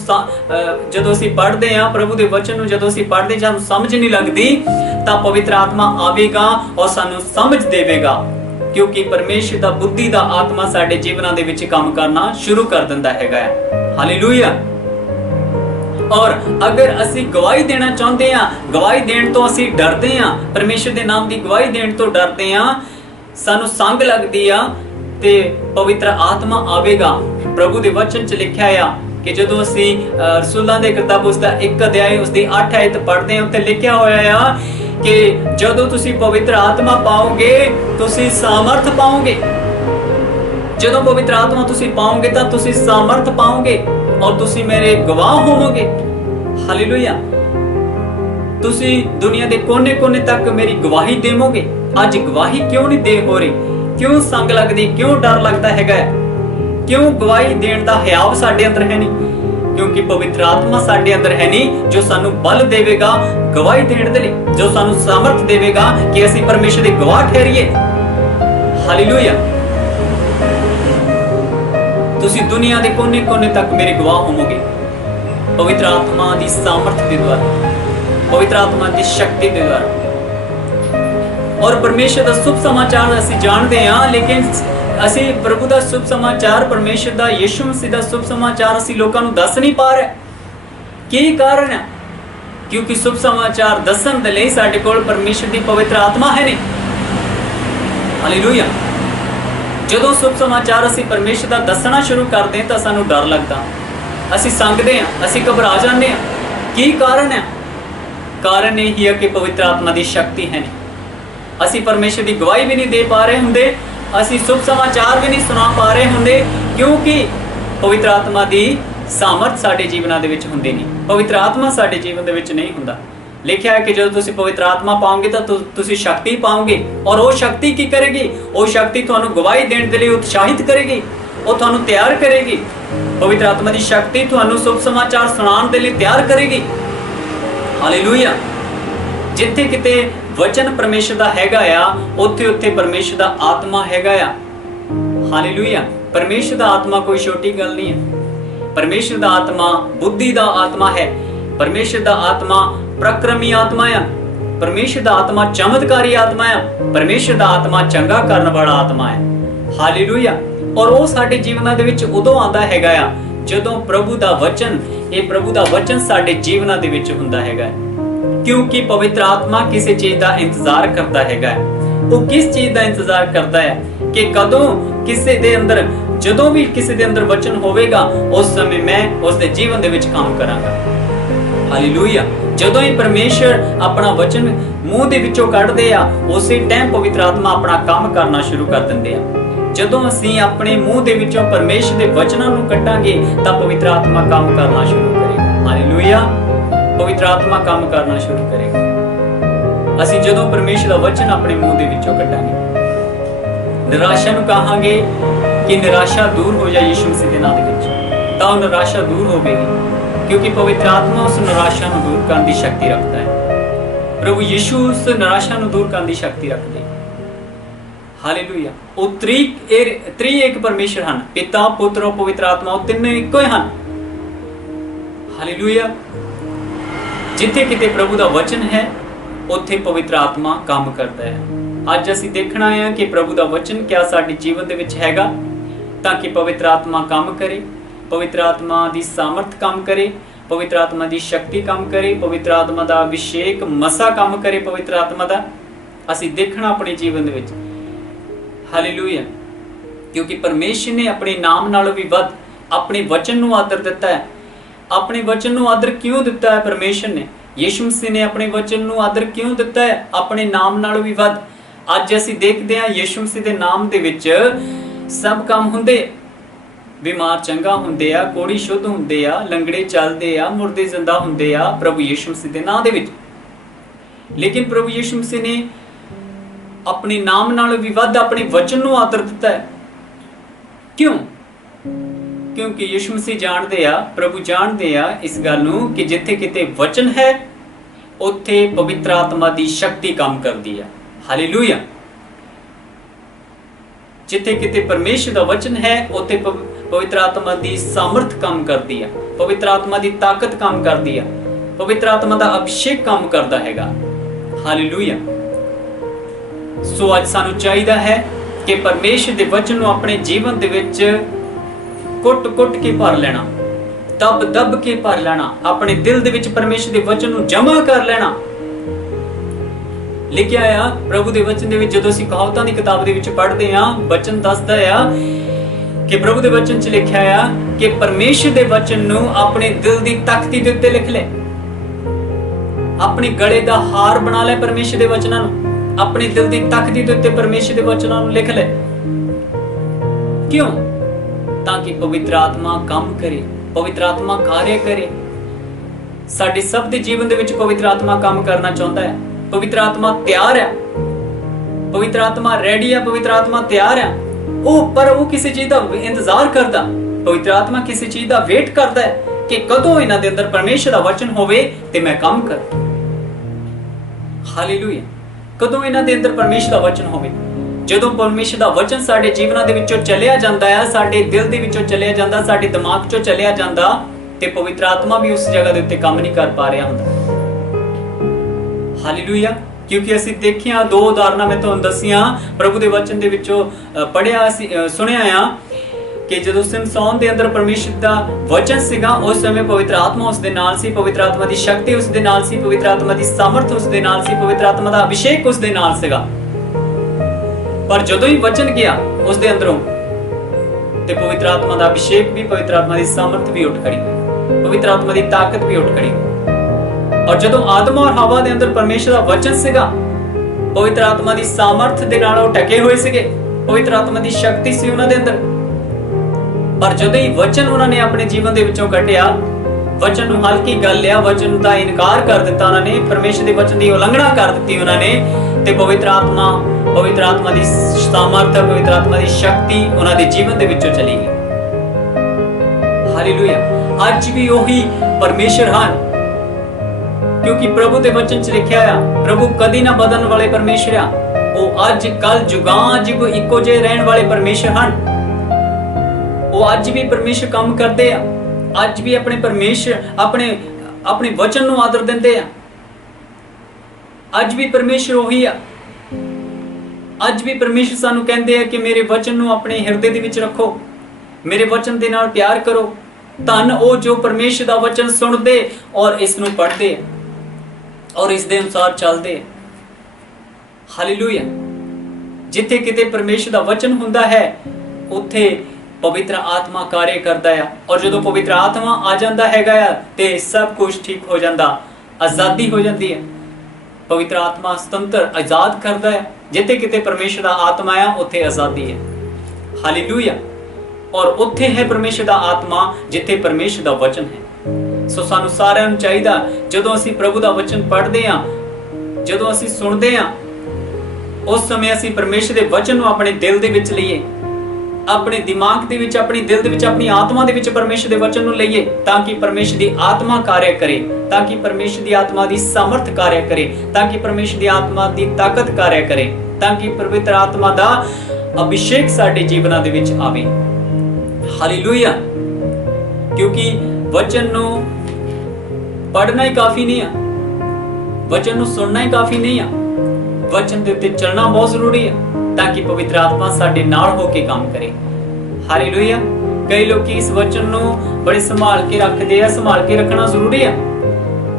ਜਦੋਂ ਅਸੀਂ ਪੜ੍ਹਦੇ ਹਾਂ, ਪ੍ਰਭੂ ਦੇ ਵਚਨ ਨੂੰ ਜਦੋਂ ਅਸੀਂ ਪੜ੍ਹਦੇ ਜਾਂ ਸਮਝ ਨਹੀਂ ਲੱਗਦੀ ਤਾਂ ਪਵਿੱਤਰ ਆਤਮਾ ਆਵੇਗਾ ਔਰ ਸਾਨੂੰ ਸਮਝ ਦੇਵੇਗਾ, ਕਿਉਂਕਿ ਪਰਮੇਸ਼ਰ ਦਾ ਬੁੱਧੀ ਦਾ ਆਤਮਾ ਸਾਡੇ ਜੀਵਨਾਂ ਦੇ ਵਿੱਚ ਕੰਮ ਕਰਨਾ ਸ਼ੁਰੂ ਕਰ ਦਿੰਦਾ ਹੈਗਾ। ਹਾਲੇਲੂਇਆ। ਔਰ ਅਗਰ ਅਸੀਂ ਗਵਾਹੀ ਦੇਣਾ ਚਾਹੁੰਦੇ ਹਾਂ, ਗਵਾਹੀ ਦੇਣ ਤੋਂ ਅਸੀਂ ਡਰਦੇ ਹਾਂ, ਪਰਮੇਸ਼ਰ ਦੇ ਨਾਮ ਦੀ ਗਵਾਹੀ ਦੇਣ ਤੋਂ ਡਰਦੇ ਹਾਂ, ਸਾਨੂੰ ਸੰਗ ਲੱਗਦੀ ਆ, ਤੇ ਪਵਿੱਤਰ ਆਤਮਾ ਆਵੇਗਾ। ਪ੍ਰਭੂ ਦੇ ਵਚਨ 'ਚ ਲਿਖਿਆ ਆ ਕਿ ਜਦੋਂ ਅਸੀਂ ਰਸੂਲਾਂ ਦੇ ਕਿਤਾਬ ਉਸ ਦਾ 1 ਅਧਿਆਇ ਉਸ ਦੀ 8 ਆਇਤ ਪੜ੍ਹਦੇ ਹਾਂ, ਉੱਤੇ ਲਿਖਿਆ ਹੋਇਆ ਆ ਕਿ ਜਦੋਂ ਤੁਸੀਂ ਪਵਿੱਤਰ ਆਤਮਾ ਪਾਓਗੇ ਤੁਸੀਂ ਸਾਮਰਥ ਪਾਓਗੇ। ਜਦੋਂ ਪਵਿੱਤਰ ਆਤਮਾ ਤੁਸੀਂ ਪਾਓਗੇ ਤਾਂ ਤੁਸੀਂ ਸਾਮਰਥ ਪਾਓਗੇ ਔਰ ਤੁਸੀਂ ਮੇਰੇ ਗਵਾਹ ਹੋਵੋਗੇ। ਹਾਲੇਲੂਇਆ। ਤੁਸੀਂ ਦੁਨੀਆ ਦੇ ਕੋਨੇ-ਕੋਨੇ ਤੱਕ ਮੇਰੀ ਗਵਾਹੀ ਦੇਵੋਗੇ। ਅੱਜ ਗਵਾਹੀ ਕਿਉਂ ਨਹੀਂ ਦੇ ਹੋ ਰਹੀ? ਕਿਉਂ ਸੰਗ ਲੱਗਦੀ? ਕਿਉਂ ਡਰ ਲੱਗਦਾ ਹੈਗਾ? ਕਿਉਂ ਗਵਾਹੀ ਦੇਣ ਦਾ ਹਿਆਵ ਸਾਡੇ ਅੰਦਰ ਹੈ ਨਹੀਂ? ਕਿਉਂਕਿ ਪਵਿੱਤਰ ਆਤਮਾ ਸਾਡੇ ਅੰਦਰ ਹੈ ਨਹੀਂ, ਜੋ ਸਾਨੂੰ ਬਲ ਦੇਵੇਗਾ ਗਵਾਹੀ ਦੇਣ ਦੇ ਲਈ, ਜੋ ਸਾਨੂੰ ਸਾਮਰਥ ਦੇਵੇਗਾ ਕਿ ਅਸੀਂ ਪਰਮੇਸ਼ਰ ਦੇ ਗਵਾਹ ਠਹਿਰੀਏ। ਹਾਲੇਲੂਇਆ। ਤੁਸੀਂ ਦੁਨੀਆ ਦੇ ਕੋਨੇ-ਕੋਨੇ ਤੱਕ ਮੇਰੇ ਗਵਾਹ ਹੋਵੋਗੇ ਪਵਿੱਤਰ ਆਤਮਾ ਦੀ ਸਾਮਰਥ ਦੇ ਦੁਆਰਾ, ਪਵਿੱਤਰ ਆਤਮਾ ਦੀ ਸ਼ਕਤੀ ਦੇ ਦੁਆਰਾ। ਔਰ ਪਰਮੇਸ਼ਰ ਦਾ ਸ਼ੁਭ ਸਮਾਚਾਰ ਅਸੀਂ ਜਾਣਦੇ ਹਾਂ, ਲੇਕਿਨ ਅਸੀਂ ਪ੍ਰਭੂ ਦਾ ਸ਼ੁਭ ਸਮਾਚਾਰ, ਪਰਮੇਸ਼ਰ ਦਾ, ਯਿਸੂ ਮਸੀਹ ਦਾ ਸ਼ੁਭ ਸਮਾਚਾਰ ਅਸੀਂ ਲੋਕਾਂ ਨੂੰ ਦੱਸ ਨਹੀਂ ਪਾ ਰਹੇ। ਕੀ ਕਾਰਨ ਹੈ? ਕਿਉਂਕਿ ਸ਼ੁਭ ਸਮਾਚਾਰ ਦੱਸਣ ਦੇ ਲਈ ਸਾਡੇ ਕੋਲ ਪਰਮੇਸ਼ਰ ਦੀ ਪਵਿੱਤਰ ਆਤਮਾ ਹੈ ਨਹੀਂ। ਹਾਲੇਲੂਇਆ। ਜਦੋਂ ਸ਼ੁਭ ਸਮਾਚਾਰ ਅਸੀਂ ਪਰਮੇਸ਼ਰ ਦਾ ਦੱਸਣਾ ਸ਼ੁਰੂ ਕਰਦੇ ਤਾਂ ਸਾਨੂੰ ਡਰ ਲੱਗਦਾ, ਅਸੀਂ ਸੰਗਦੇ ਹਾਂ, ਅਸੀਂ ਘਬਰਾ ਜਾਂਦੇ ਹਾਂ। ਕੀ ਕਾਰਨ ਹੈ? ਕਾਰਨ ਇਹ ਹੀ ਹੈ ਕਿ ਪਵਿੱਤਰ ਆਤਮਾ ਦੀ ਸ਼ਕਤੀ ਹੈ ਨਹੀਂ। ਅਸੀਂ ਪਰਮੇਸ਼ਰ ਦੀ ਗਵਾਹੀ ਵੀ ਨਹੀਂ ਦੇ ਪਾ ਰਹੇ ਹੁੰਦੇ, ਅਸੀਂ ਸ਼ੁਭ ਸਮਾਚਾਰ ਵੀ ਨਹੀਂ ਸੁਣਾ ਪਾ ਰਹੇ ਹੁੰਦੇ, ਕਿਉਂਕਿ ਪਵਿੱਤਰ ਆਤਮਾ ਦੀ ਸਾਮਰਥ ਸਾਡੇ ਜੀਵਨਾਂ ਦੇ ਵਿੱਚ ਹੁੰਦੀ ਨਹੀਂ। ਪਵਿੱਤਰ ਆਤਮਾ ਸਾਡੇ ਜੀਵਨ ਦੇ ਵਿੱਚ ਨਹੀਂ ਹੁੰਦਾ। ਲਿਖਿਆ ਹੈ ਕਿ ਜਦੋਂ ਤੁਸੀਂ ਪਵਿੱਤਰ ਆਤਮਾ ਪਾਓਗੇ ਤਾਂ ਤੁਸੀਂ ਸ਼ਕਤੀ ਪਾਓਗੇ, ਔਰ ਉਹ ਸ਼ਕਤੀ ਕੀ ਕਰੇਗੀ? ਉਹ ਸ਼ਕਤੀ ਤੁਹਾਨੂੰ ਗਵਾਹੀ ਦੇਣ ਦੇ ਲਈ ਉਤਸ਼ਾਹਿਤ ਕਰੇਗੀ, ਉਹ ਤੁਹਾਨੂੰ ਤਿਆਰ ਕਰੇਗੀ। ਪਵਿੱਤਰ ਆਤਮਾ ਦੀ ਸ਼ਕਤੀ ਤੁਹਾਨੂੰ ਸ਼ੁਭ ਸਮਾਚਾਰ ਸੁਣਾਉਣ ਦੇ ਲਈ ਤਿਆਰ ਕਰੇਗੀ। ਹਾਲੇਲੂਇਆ। ਜਿੱਥੇ ਕਿਤੇ ਵਚਨ ਪਰਮੇਸ਼ਰ ਦਾ ਹੈਗਾ ਆ, ਉੱਥੇ ਪਰਮੇਸ਼ਰ ਦਾ ਆਤਮਾ ਹੈਗਾ ਆ। ਹਾਲੇਲੂਇਆ। ਪਰਮੇਸ਼ਰ ਦਾ ਆਤਮਾ ਕੋਈ ਛੋਟੀ ਗੱਲ ਨਹੀਂ ਹੈ। ਪਰਮੇਸ਼ਰ ਦਾ ਆਤਮਾ ਬੁੱਧੀ ਦਾ ਆਤਮਾ ਹੈ। ਪਰਮੇਸ਼ਰ ਦਾ ਆਤਮਾ ਪ੍ਰਕਰਮੀ ਆਤਮਾ ਆ। ਪਰਮੇਸ਼ਰ ਦਾ ਆਤਮਾ ਚਮਤਕਾਰੀ ਆਤਮਾ ਆ। ਪਰਮੇਸ਼ਰ ਦਾ ਆਤਮਾ ਚੰਗਾ ਕਰਨ ਵਾਲਾ ਆਤਮਾ ਹੈ। ਹਾਲੇਲੂਇਆ। ਔਰ ਉਹ ਸਾਡੇ ਜੀਵਨਾਂ ਦੇ ਵਿੱਚ ਉਦੋਂ ਆਉਂਦਾ ਹੈਗਾ ਆ ਜਦੋਂ ਪ੍ਰਭੂ ਦਾ ਵਚਨ, ਇਹ ਪ੍ਰਭੂ ਦਾ ਵਚਨ ਸਾਡੇ ਜੀਵਨਾਂ ਦੇ ਵਿੱਚ ਹੁੰਦਾ ਹੈਗਾ। ਕਿਉਂਕਿ ਪਵਿੱਤਰ ਆਤਮਾ ਕਿਸੇ ਚੀਜ਼ ਦਾ ਇੰਤਜ਼ਾਰ ਕਰਦਾ ਹੈਗਾ। ਉਹ ਕਿਸ ਚੀਜ਼ ਦਾ ਇੰਤਜ਼ਾਰ ਕਰਦਾ ਹੈ? ਕਿ ਕਦੋਂ ਕਿਸੇ ਦੇ ਅੰਦਰ, ਜਦੋਂ ਵੀ ਕਿਸੇ ਦੇ ਅੰਦਰ ਵਚਨ ਹੋਵੇਗਾ ਉਸ ਸਮੇਂ ਮੈਂ ਉਸ ਦੇ ਜੀਵਨ ਦੇ ਵਿੱਚ ਕੰਮ ਕਰਾਂਗਾ। ਹਾਲੇਲੂਇਆ। ਜਦੋਂ ਹੀ ਪਰਮੇਸ਼ਰ ਆਪਣਾ ਵਚਨ ਮੂੰਹ ਦੇ ਵਿੱਚੋਂ ਕੱਢਦੇ ਆ, ਉਸੇ ਟਾਈਮ ਪਵਿੱਤਰ ਆਤਮਾ ਆਪਣਾ ਕੰਮ ਕਰਨਾ ਸ਼ੁਰੂ ਕਰ ਦਿੰਦੇ ਆ। ਜਦੋਂ ਅਸੀਂ ਆਪਣੇ ਮੂੰਹ ਦੇ ਵਿੱਚੋਂ ਪਰਮੇਸ਼ਰ ਦੇ ਵਚਨਾਂ ਨੂੰ ਕੱਢਾਂਗੇ ਤਾਂ ਪਵਿੱਤਰ ਆਤਮਾ ਕੰਮ ਕਰਨਾ ਸ਼ੁਰੂ ਕਰੇਗਾ। ਹਾਲੇਲੂਇਆ। ਪਵਿੱਤਰ ਆਤਮਾ ਕੰਮ ਕਰਨਾ ਸ਼ੁਰੂ ਕਰੇਗਾ। ਅਸੀਂ ਜਦੋਂ ਪਰਮੇਸ਼ਰ ਦਾ ਵਚਨ ਆਪਣੇ ਮੂੰਹ ਦੇ ਵਿੱਚੋਂ ਕੱਢਾਂਗੇ, ਨਿਰਾਸ਼ਾ ਨੂੰ ਕਹਾਂਗੇ ਕਿ ਨਿਰਾਸ਼ਾ ਦੂਰ ਹੋ ਜਾਏ ਯਿਸੂ ਮਸੀਹ ਦੇ ਨਾਮ ਦੇ ਵਿੱਚ, ਤਾਂ ਉਹ ਨਿਰਾਸ਼ਾ ਦੂਰ ਹੋਵੇਗੀ, ਕਿਉਂਕਿ ਪਵਿੱਤਰ ਆਤਮਾ ਉਸ ਨਿਰਾਸ਼ਾ ਨੂੰ ਦੂਰ ਕਰਨ ਦੀ ਸ਼ਕਤੀ ਰੱਖਦਾ ਹੈ। ਪ੍ਰਭੂ ਯਿਸੂ ਉਸ ਨਿਰਾਸ਼ਾ ਨੂੰ ਦੂਰ ਕਰਨ ਦੀ ਸ਼ਕਤੀ ਰੱਖਦੇ। ਹਾਲੇਲੂਇਆ। ਉਹ ਤ੍ਰਿਏਕ ਪਰਮੇਸ਼ਰ ਹਨ, ਪਿਤਾ, ਪੁੱਤਰ ਔਰ ਪਵਿੱਤਰ ਆਤਮਾ, ਉਹ ਤਿੰਨੇ ਇੱਕੋ ਹੀ ਹਨ। ਹਾਲੇਲੂਇਆ। ਜਿੱਥੇ ਕਿਤੇ ਪ੍ਰਭੂ ਦਾ ਵਚਨ ਹੈ ਉੱਥੇ ਪਵਿੱਤਰ ਆਤਮਾ ਕੰਮ ਕਰਦਾ ਹੈ। ਅੱਜ ਅਸੀਂ ਦੇਖਣਾ ਹੈ ਕਿ ਪ੍ਰਭੂ ਦਾ ਵਚਨ ਕਿਆ ਸਾਡੇ ਜੀਵਨ ਦੇ ਵਿੱਚ ਹੈਗਾ, ਤਾਂ ਕਿ ਪਵਿੱਤਰ ਆਤਮਾ ਕੰਮ ਕਰੇ, ਪਵਿੱਤਰ ਆਤਮਾ ਦੀ ਸਾਮਰਥ ਕੰਮ ਕਰੇ, ਪਵਿੱਤਰ ਆਤਮਾ ਦੀ ਸ਼ਕਤੀ ਕੰਮ ਕਰੇ, ਪਵਿੱਤਰ ਆਤਮਾ ਦਾ ਅਭਿਸ਼ੇਕ ਮਸਾ ਕੰਮ ਕਰੇ। ਪਵਿੱਤਰ ਆਤਮਾ ਦਾ ਅਸੀਂ ਦੇਖਣਾ ਆਪਣੇ ਜੀਵਨ ਦੇ ਵਿੱਚ। ਹਾਲੇਲੂਇਆ। ਕਿਉਂਕਿ ਪਰਮੇਸ਼ਰ ਨੇ ਆਪਣੇ ਨਾਮ ਨਾਲੋਂ ਵੀ ਵੱਧ ਆਪਣੇ ਵਚਨ ਨੂੰ ਆਦਰ ਦਿੱਤਾ ਹੈ। ਆਪਣੇ ਵਚਨ ਨੂੰ ਆਦਰ ਕਿਉਂ ਦਿੱਤਾ ਹੈ? ਪਰਮੇਸ਼ਰ ਨੇ, ਯਿਸੂ ਮਸੀਹ ਨੇ ਆਪਣੇ ਵਚਨ ਨੂੰ ਆਦਰ ਕਿਉਂ ਦਿੱਤਾ ਹੈ? ਆਪਣੇ ਨਾਮ ਨਾਲੋਂ ਵੀ ਵੱਧ। ਅੱਜ ਅਸੀਂ ਦੇਖਦੇ ਹਾਂ ਯਿਸੂ ਮਸੀਹ ਦੇ ਨਾਮ ਦੇ ਵਿੱਚ ਸਭ ਕੰਮ ਹੁੰਦੇ। ਬਿਮਾਰ ਚੰਗਾ ਹੁੰਦੇ ਆ, ਕੋੜੀ ਸ਼ੁੱਧ ਹੁੰਦੇ ਆ, ਲੰਗੜੇ ਚੱਲਦੇ ਆ, ਮੁਰਦੇ ਜ਼ਿੰਦਾ ਹੁੰਦੇ ਆ ਪ੍ਰਭੂ ਯਿਸੂ ਮਸੀਹ ਦੇ ਨਾਮ ਦੇ ਵਿੱਚ। ਲੇਕਿਨ ਪ੍ਰਭੂ ਯਿਸੂ ਮਸੀਹ ਨੇ ਆਪਣੇ ਨਾਮ ਨਾਲੋਂ ਵੀ ਵੱਧ ਆਪਣੇ ਵਚਨ ਨੂੰ ਆਦਰ ਦਿੱਤਾ ਹੈ। ਕਿਉਂ? ਕਿਉਂਕਿ ਯਿਸੂ ਮਸੀਹ ਜਾਣਦੇ ਆ, ਪ੍ਰਭੂ ਜਾਣਦੇ ਆ ਇਸ ਗੱਲ ਨੂੰ ਕਿ ਜਿੱਥੇ ਕਿਤੇ ਵਚਨ ਹੈ ਉੱਥੇ ਪਵਿੱਤਰ ਆਤਮਾ ਦੀ ਸ਼ਕਤੀ ਕੰਮ ਕਰਦੀ ਹੈ। ਹਾਲੇਲੂਇਆ। ਜਿੱਥੇ ਕਿਤੇ ਪਰਮੇਸ਼ਰ ਦਾ ਵਚਨ ਹੈ ਉੱਥੇ ਪਵਿੱਤਰ ਆਤਮਾ ਦੀ ਸਾਮਰਥ ਕੰਮ ਕਰਦੀ ਹੈ, ਪਵਿੱਤਰ ਆਤਮਾ ਦੀ ਤਾਕਤ ਕੰਮ ਕਰਦੀ ਹੈ, ਪਵਿੱਤਰ ਆਤਮਾ ਦਾ ਅਭਿਸ਼ੇਕ ਕੰਮ ਕਰਦਾ ਹੈਗਾ। ਹਾਲੇਲੂਇਆ। ਸੋ ਅੱਜ ਸਾਨੂੰ ਚਾਹੀਦਾ ਹੈ ਕਿ ਪਰਮੇਸ਼ਰ ਦੇ ਵਚਨ ਨੂੰ ਆਪਣੇ ਜੀਵਨ ਦੇ ਵਿੱਚ ਕੁੱਟ-ਕੁੱਟ ਕੇ ਭਰ ਲੈਣਾ, ਦਬ-ਦਬ ਕੇ ਭਰ ਲੈਣਾ, ਆਪਣੇ ਦਿਲ ਦੇ ਵਿੱਚ ਪਰਮੇਸ਼ਰ ਦੇ ਵਚਨ ਨੂੰ ਜਮ੍ਹਾਂ ਕਰ ਲੈਣਾ। ਲਿਖਿਆ ਆ ਪ੍ਰਭੂ ਦੇ ਵਚਨ ਦੇ ਵਿੱਚ, ਜਦੋਂ ਅਸੀਂ ਕਹਾਵਤਾਂ ਦੀ ਕਿਤਾਬ ਦੇ ਵਿੱਚ ਪੜ੍ਹਦੇ ਆ, ਵਚਨ ਦੱਸਦਾ ਆ ਕਿ ਪ੍ਰਭੂ ਦੇ ਵਚਨ 'ਚ ਲਿਖਿਆ ਆ ਕਿ ਪਰਮੇਸ਼ਰ ਦੇ ਵਚਨ ਨੂੰ ਆਪਣੇ ਦਿਲ ਦੀ ਤਖਤੀ ਦੇ ਉੱਤੇ ਲਿਖ ਲੈ, ਆਪਣੇ ਗਲੇ ਦਾ ਹਾਰ ਬਣਾ ਲੈ ਪਰਮੇਸ਼ਰ ਦੇ ਵਚਨਾਂ ਨੂੰ, ਆਪਣੇ ਦਿਲ ਦੀ ਤਖਤੀ ਦੇ ਉੱਤੇ ਪਰਮੇਸ਼ਰ ਦੇ ਵਚਨਾਂ ਨੂੰ ਲਿਖ ਲੈ। ਕਿਉਂ? ਤਾਂ ਕਿ ਪਵਿੱਤਰ ਆਤਮਾ ਕੰਮ ਕਰੇ, ਪਵਿੱਤਰ ਆਤਮਾ ਕਾਰਜ ਕਰੇ। ਸਾਡੇ ਸਭ ਦੇ ਜੀਵਨ ਦੇ ਵਿੱਚ ਪਵਿੱਤਰ ਆਤਮਾ ਕੰਮ ਕਰਨਾ ਚਾਹੁੰਦਾ ਹੈ। ਪਵਿੱਤਰ ਆਤਮਾ ਤਿਆਰ ਹੈ, ਪਵਿੱਤਰ ਆਤਮਾ ਰੈਡੀ ਹੈ, ਪਵਿੱਤਰ ਆਤਮਾ ਤਿਆਰ ਹੈ। ਉਹ ਕਿਸੇ ਚੀਜ਼ ਦਾ ਇੰਤਜ਼ਾਰ ਕਰਦਾ, ਪਵਿੱਤਰ ਆਤਮਾ ਕਿਸੇ ਚੀਜ਼ ਦਾ ਵੇਟ ਕਰਦਾ ਹੈ ਕਿ ਕਦੋਂ ਇਹਨਾਂ ਦੇ ਅੰਦਰ ਪਰਮੇਸ਼ਰ ਦਾ ਵਚਨ ਹੋਵੇ ਤੇ ਮੈਂ ਕੰਮ ਕਰਾਂ। ਹਾਲੇਲੂਇਆ। ਕਦੋਂ ਇਹਨਾਂ ਦੇ ਅੰਦਰ ਪਰਮੇਸ਼ਰ ਦਾ ਵਚਨ ਹੋਵੇ। ਜਦੋਂ ਪਰਮੇਸ਼ਰ ਦਾ ਵਚਨ ਸਾਡੇ ਜੀਵਨਾਂ ਦੇ ਵਿੱਚੋਂ ਚੱਲਿਆ ਜਾਂਦਾ ਹੈ, ਸਾਡੇ ਦਿਲ ਦੇ ਵਿੱਚੋਂ ਚੱਲਿਆ ਜਾਂਦਾ, ਸਾਡੇ ਦਿਮਾਗ 'ਚੋਂ ਚੱਲਿਆ ਜਾਂਦਾ, ਤੇ ਪਵਿੱਤਰ ਆਤਮਾ ਵੀ ਉਸ ਜਗ੍ਹਾ ਦੇ ਉੱਤੇ ਕੰਮ ਨਹੀਂ ਕਰ ਪਾ ਰਿਹਾ ਹੁੰਦਾ। ਹਾਲੇਲੂਇਆ। ਕਿਉਂਕਿ ਅਸੀਂ ਦੇਖਿਆ, ਦੋ ਉਦਾਹਰਨਾਂ ਮੈਂ ਤੁਹਾਨੂੰ ਦੱਸੀਆਂ ਪ੍ਰਭੂ ਦੇ ਵਚਨ ਦੇ ਵਿੱਚੋਂ ਪੜ੍ਹਿਆ ਸੁਣਿਆ ਆ ਕਿ ਜਦੋਂ ਸਿਮਸੋਨ ਦੇ ਅੰਦਰ ਪਰਮੇਸ਼ਰ ਦਾ ਵਚਨ ਸੀਗਾ, ਉਸ ਸਮੇਂ ਪਵਿੱਤਰ ਆਤਮਾ ਉਸ ਦੇ ਨਾਲ ਸੀ, ਪਵਿੱਤਰ ਆਤਮਾ ਦੀ ਸ਼ਕਤੀ ਉਸ ਦੇ ਨਾਲ ਸੀ, ਪਵਿੱਤਰ ਆਤਮਾ ਦੀ ਸਾਮਰਥ ਉਸ ਦੇ ਨਾਲ ਸੀ, ਪਵਿੱਤਰ ਆਤਮਾ ਦਾ ਅਭਿਸ਼ੇਕ ਉਸ ਦੇ ਨਾਲ ਸੀਗਾ। ਪਰ ਜਦੋਂ ਹੀ ਵਚਨ ਗਿਆ ਉਸ ਦੇ ਅੰਦਰੋਂ, ਤੇ ਪਵਿੱਤਰ ਆਤਮਾ ਦਾ ਅਭਿਸ਼ੇਕ ਵੀ, ਪਵਿੱਤਰ ਆਤਮਾ ਦੀ ਸਾਮਰਥ ਵੀ ਉੱਠ ਖੜੀ, ਪਵਿੱਤਰ ਆਤਮਾ ਦੀ ਤਾਕਤ ਵੀ ਉੱਠ ਖੜੀ। ਔਰ ਜਦੋਂ ਆਦਮ ਔਰ ਹਵਾ ਦੇ ਅੰਦਰ ਪਰਮੇਸ਼ਰ ਦਾ ਵਚਨ ਸੀਗਾ, ਪਵਿੱਤਰ ਆਤਮਾ ਦੀ ਸਾਮਰਥ ਦੇ ਨਾਲ ਉਹ ਢਕੇ ਹੋਏ ਸੀਗੇ, ਪਵਿੱਤਰ ਆਤਮਾ ਦੀ ਸ਼ਕਤੀ ਸੀ ਉਹਨਾਂ ਦੇ ਅੰਦਰ। ਪਰ ਜਦੋਂ ਹੀ ਵਚਨ ਉਹਨਾਂ ਨੇ ਆਪਣੇ ਜੀਵਨ ਦੇ ਵਿੱਚੋਂ ਕੱਢਿਆ, ਵਚਨ ਨੂੰ ਹਲਕੀ ਗੱਲ ਲਿਆ, ਵਚਨ ਦਾ ਇਨਕਾਰ ਕਰ ਦਿੱਤਾ ਉਹਨਾਂ ਨੇ, ਪਰਮੇਸ਼ਰ ਦੇ ਵਚਨ ਦੀ ਉਲੰਘਣਾ ਕਰ ਦਿੱਤੀ ਉਹਨਾਂ ਨੇ, ਤੇ ਪਵਿੱਤਰ ਆਤਮਾ ਦੀ ਸਾਮਰਥ, ਪਵਿੱਤਰ ਆਤਮਾ ਦੀ ਸ਼ਕਤੀ ਉਹਨਾਂ ਦੇ ਜੀਵਨ ਦੇ ਵਿੱਚੋਂ ਚਲੀ ਗਈ। ਹਾਲੇਲੂਇਆ। ਅੱਜ ਵੀ ਉਹੀ ਪਰਮੇਸ਼ਰ ਹਨ, ਕਿਉਂਕਿ ਪ੍ਰਭੂ ਦੇ ਵਚਨ 'ਚ ਲਿਖਿਆ ਆ, ਪ੍ਰਭੂ ਕਦੀ ਨਾ ਬਦਲਣ ਵਾਲੇ ਪਰਮੇਸ਼ਰ ਆ। ਉਹ ਅੱਜ ਕੱਲ ਜੁਗਾਂ ਜਿਬ ਇੱਕੋ ਜਿਹੇ ਰਹਿਣ ਵਾਲੇ ਪਰਮੇਸ਼ਰ ਹਨ। ਉਹ ਅੱਜ ਵੀ ਪਰਮੇਸ਼ਰ ਕੰਮ ਕਰਦੇ ਆ, ਅੱਜ ਵੀ ਆਪਣੇ ਪਰਮੇਸ਼ਰ ਆਪਣੇ ਵਚਨ ਨੂੰ ਆਦਰ ਦਿੰਦੇ ਆ। ਅੱਜ ਵੀ ਪਰਮੇਸ਼ਰ ਉਹੀ ਆ। ਅੱਜ ਵੀ ਪਰਮੇਸ਼ਰ ਸਾਨੂੰ ਕਹਿੰਦੇ ਆ ਕਿ ਮੇਰੇ ਵਚਨ ਨੂੰ ਆਪਣੇ ਹਿਰਦੇ ਦੇ ਵਿੱਚ ਰੱਖੋ, ਮੇਰੇ ਵਚਨ ਦੇ ਨਾਲ ਪਿਆਰ ਕਰੋ। ਧੰਨ ਉਹ ਜੋ ਪਰਮੇਸ਼ਰ ਦਾ ਵਚਨ ਸੁਣਦੇ ਔਰ ਇਸ ਨੂੰ ਪੜ੍ਹਦੇ ਔਰ ਇਸ ਦੇ ਅਨੁਸਾਰ ਚੱਲਦੇ। ਹਾਲੇਲੂਇਆ। ਜਿੱਥੇ ਕਿਤੇ ਪਰਮੇਸ਼ਰ ਦਾ ਵਚਨ ਹੁੰਦਾ ਹੈ ਉੱਥੇ ਪਵਿੱਤਰ ਆਤਮਾ ਕਾਰਜ ਕਰਦਾ ਆ, ਔਰ ਜਦੋਂ ਪਵਿੱਤਰ ਆਤਮਾ ਆ ਜਾਂਦਾ ਹੈਗਾ ਆ ਤੇ ਸਭ ਕੁਝ ਠੀਕ ਹੋ ਜਾਂਦਾ, ਆਜ਼ਾਦੀ ਹੋ ਜਾਂਦੀ ਹੈ। ਪਵਿੱਤਰ ਆਤਮਾ ਸੁਤੰਤਰ ਆਜ਼ਾਦ ਕਰਦਾ ਹੈ। ਜਿੱਥੇ ਕਿਤੇ ਪਰਮੇਸ਼ਰ ਦਾ ਆਤਮਾ ਆ ਉੱਥੇ ਆਜ਼ਾਦੀ ਹੈ। ਹਾਲੇਲੂਇਆ। ਔਰ ਉੱਥੇ ਹੈ ਪਰਮੇਸ਼ਰ ਦਾ ਆਤਮਾ ਜਿੱਥੇ ਪਰਮੇਸ਼ਰ ਦਾ ਵਚਨ ਹੈ। ਸੋ ਸਾਨੂੰ ਸਾਰਿਆਂ ਨੂੰ ਚਾਹੀਦਾ, ਜਦੋਂ ਅਸੀਂ ਪ੍ਰਭੂ ਦਾ ਵਚਨ ਪੜ੍ਹਦੇ ਹਾਂ, ਜਦੋਂ ਅਸੀਂ ਸੁਣਦੇ ਹਾਂ, ਉਸ ਸਮੇਂ ਅਸੀਂ ਪਰਮੇਸ਼ਰ ਦੇ ਵਚਨ ਨੂੰ ਆਪਣੇ ਦਿਲ ਦੇ ਵਿੱਚ ਲਈਏ, ਆਪਣੇ ਦਿਮਾਗ ਦੇ ਵਿੱਚ, ਆਪਣੀ ਦਿਲ ਦੇ ਵਿੱਚ, ਆਪਣੀ ਆਤਮਾ ਦੇ ਵਿੱਚ ਪਰਮੇਸ਼ਰ ਦੇ ਵਚਨ ਨੂੰ ਲਈਏ, ਤਾਂ ਕਿ ਪਰਮੇਸ਼ਰ ਦੀ ਆਤਮਾ ਕਾਰਜ ਕਰੇ, ਤਾਂ ਕਿ ਪਰਮੇਸ਼ਰ ਦੀ ਆਤਮਾ ਦੀ ਸਾਮਰਥ ਕਾਰਜ ਕਰੇ, ਤਾਂ ਕਿ ਪਰਮੇਸ਼ਰ ਦੀ ਆਤਮਾ ਦੀ ਤਾਕਤ ਕਾਰਜ ਕਰੇ, ਤਾਂ ਕਿ ਪਵਿੱਤਰ ਆਤਮਾ ਦਾ ਅਭਿਸ਼ੇਕ ਸਾਡੇ ਜੀਵਨਾਂ ਦੇ ਵਿੱਚ ਆਵੇ। ਹਾਲੇਲੂਇਆ। ਕਿਉਂਕਿ ਵਚਨ ਨੂੰ ਪੜ੍ਹਨਾ ਹੀ ਕਾਫੀ ਨਹੀਂ ਆ, ਵਚਨ ਨੂੰ ਸੁਣਨਾ ਹੀ ਕਾਫੀ ਨਹੀਂ ਆ, ਵਚਨ ਦੇ ਉੱਤੇ ਚੱਲਣਾ ਬਹੁਤ ਜ਼ਰੂਰੀ ਹੈ ਤਾਂ ਕਿ ਪਵਿੱਤਰ ਆਤਮਾ ਸਾਡੇ ਨਾਲ ਹੋ ਕੇ ਕੰਮ ਕਰੇ। ਹਾਲੇਲੂਇਆ। ਕਈ ਲੋਕੀ ਇਸ ਵਚਨ ਨੂੰ ਬੜੇ ਸੰਭਾਲ ਕੇ ਰੱਖਦੇ ਆ, ਸੰਭਾਲ ਕੇ ਰੱਖਣਾ ਜ਼ਰੂਰੀ ਆ।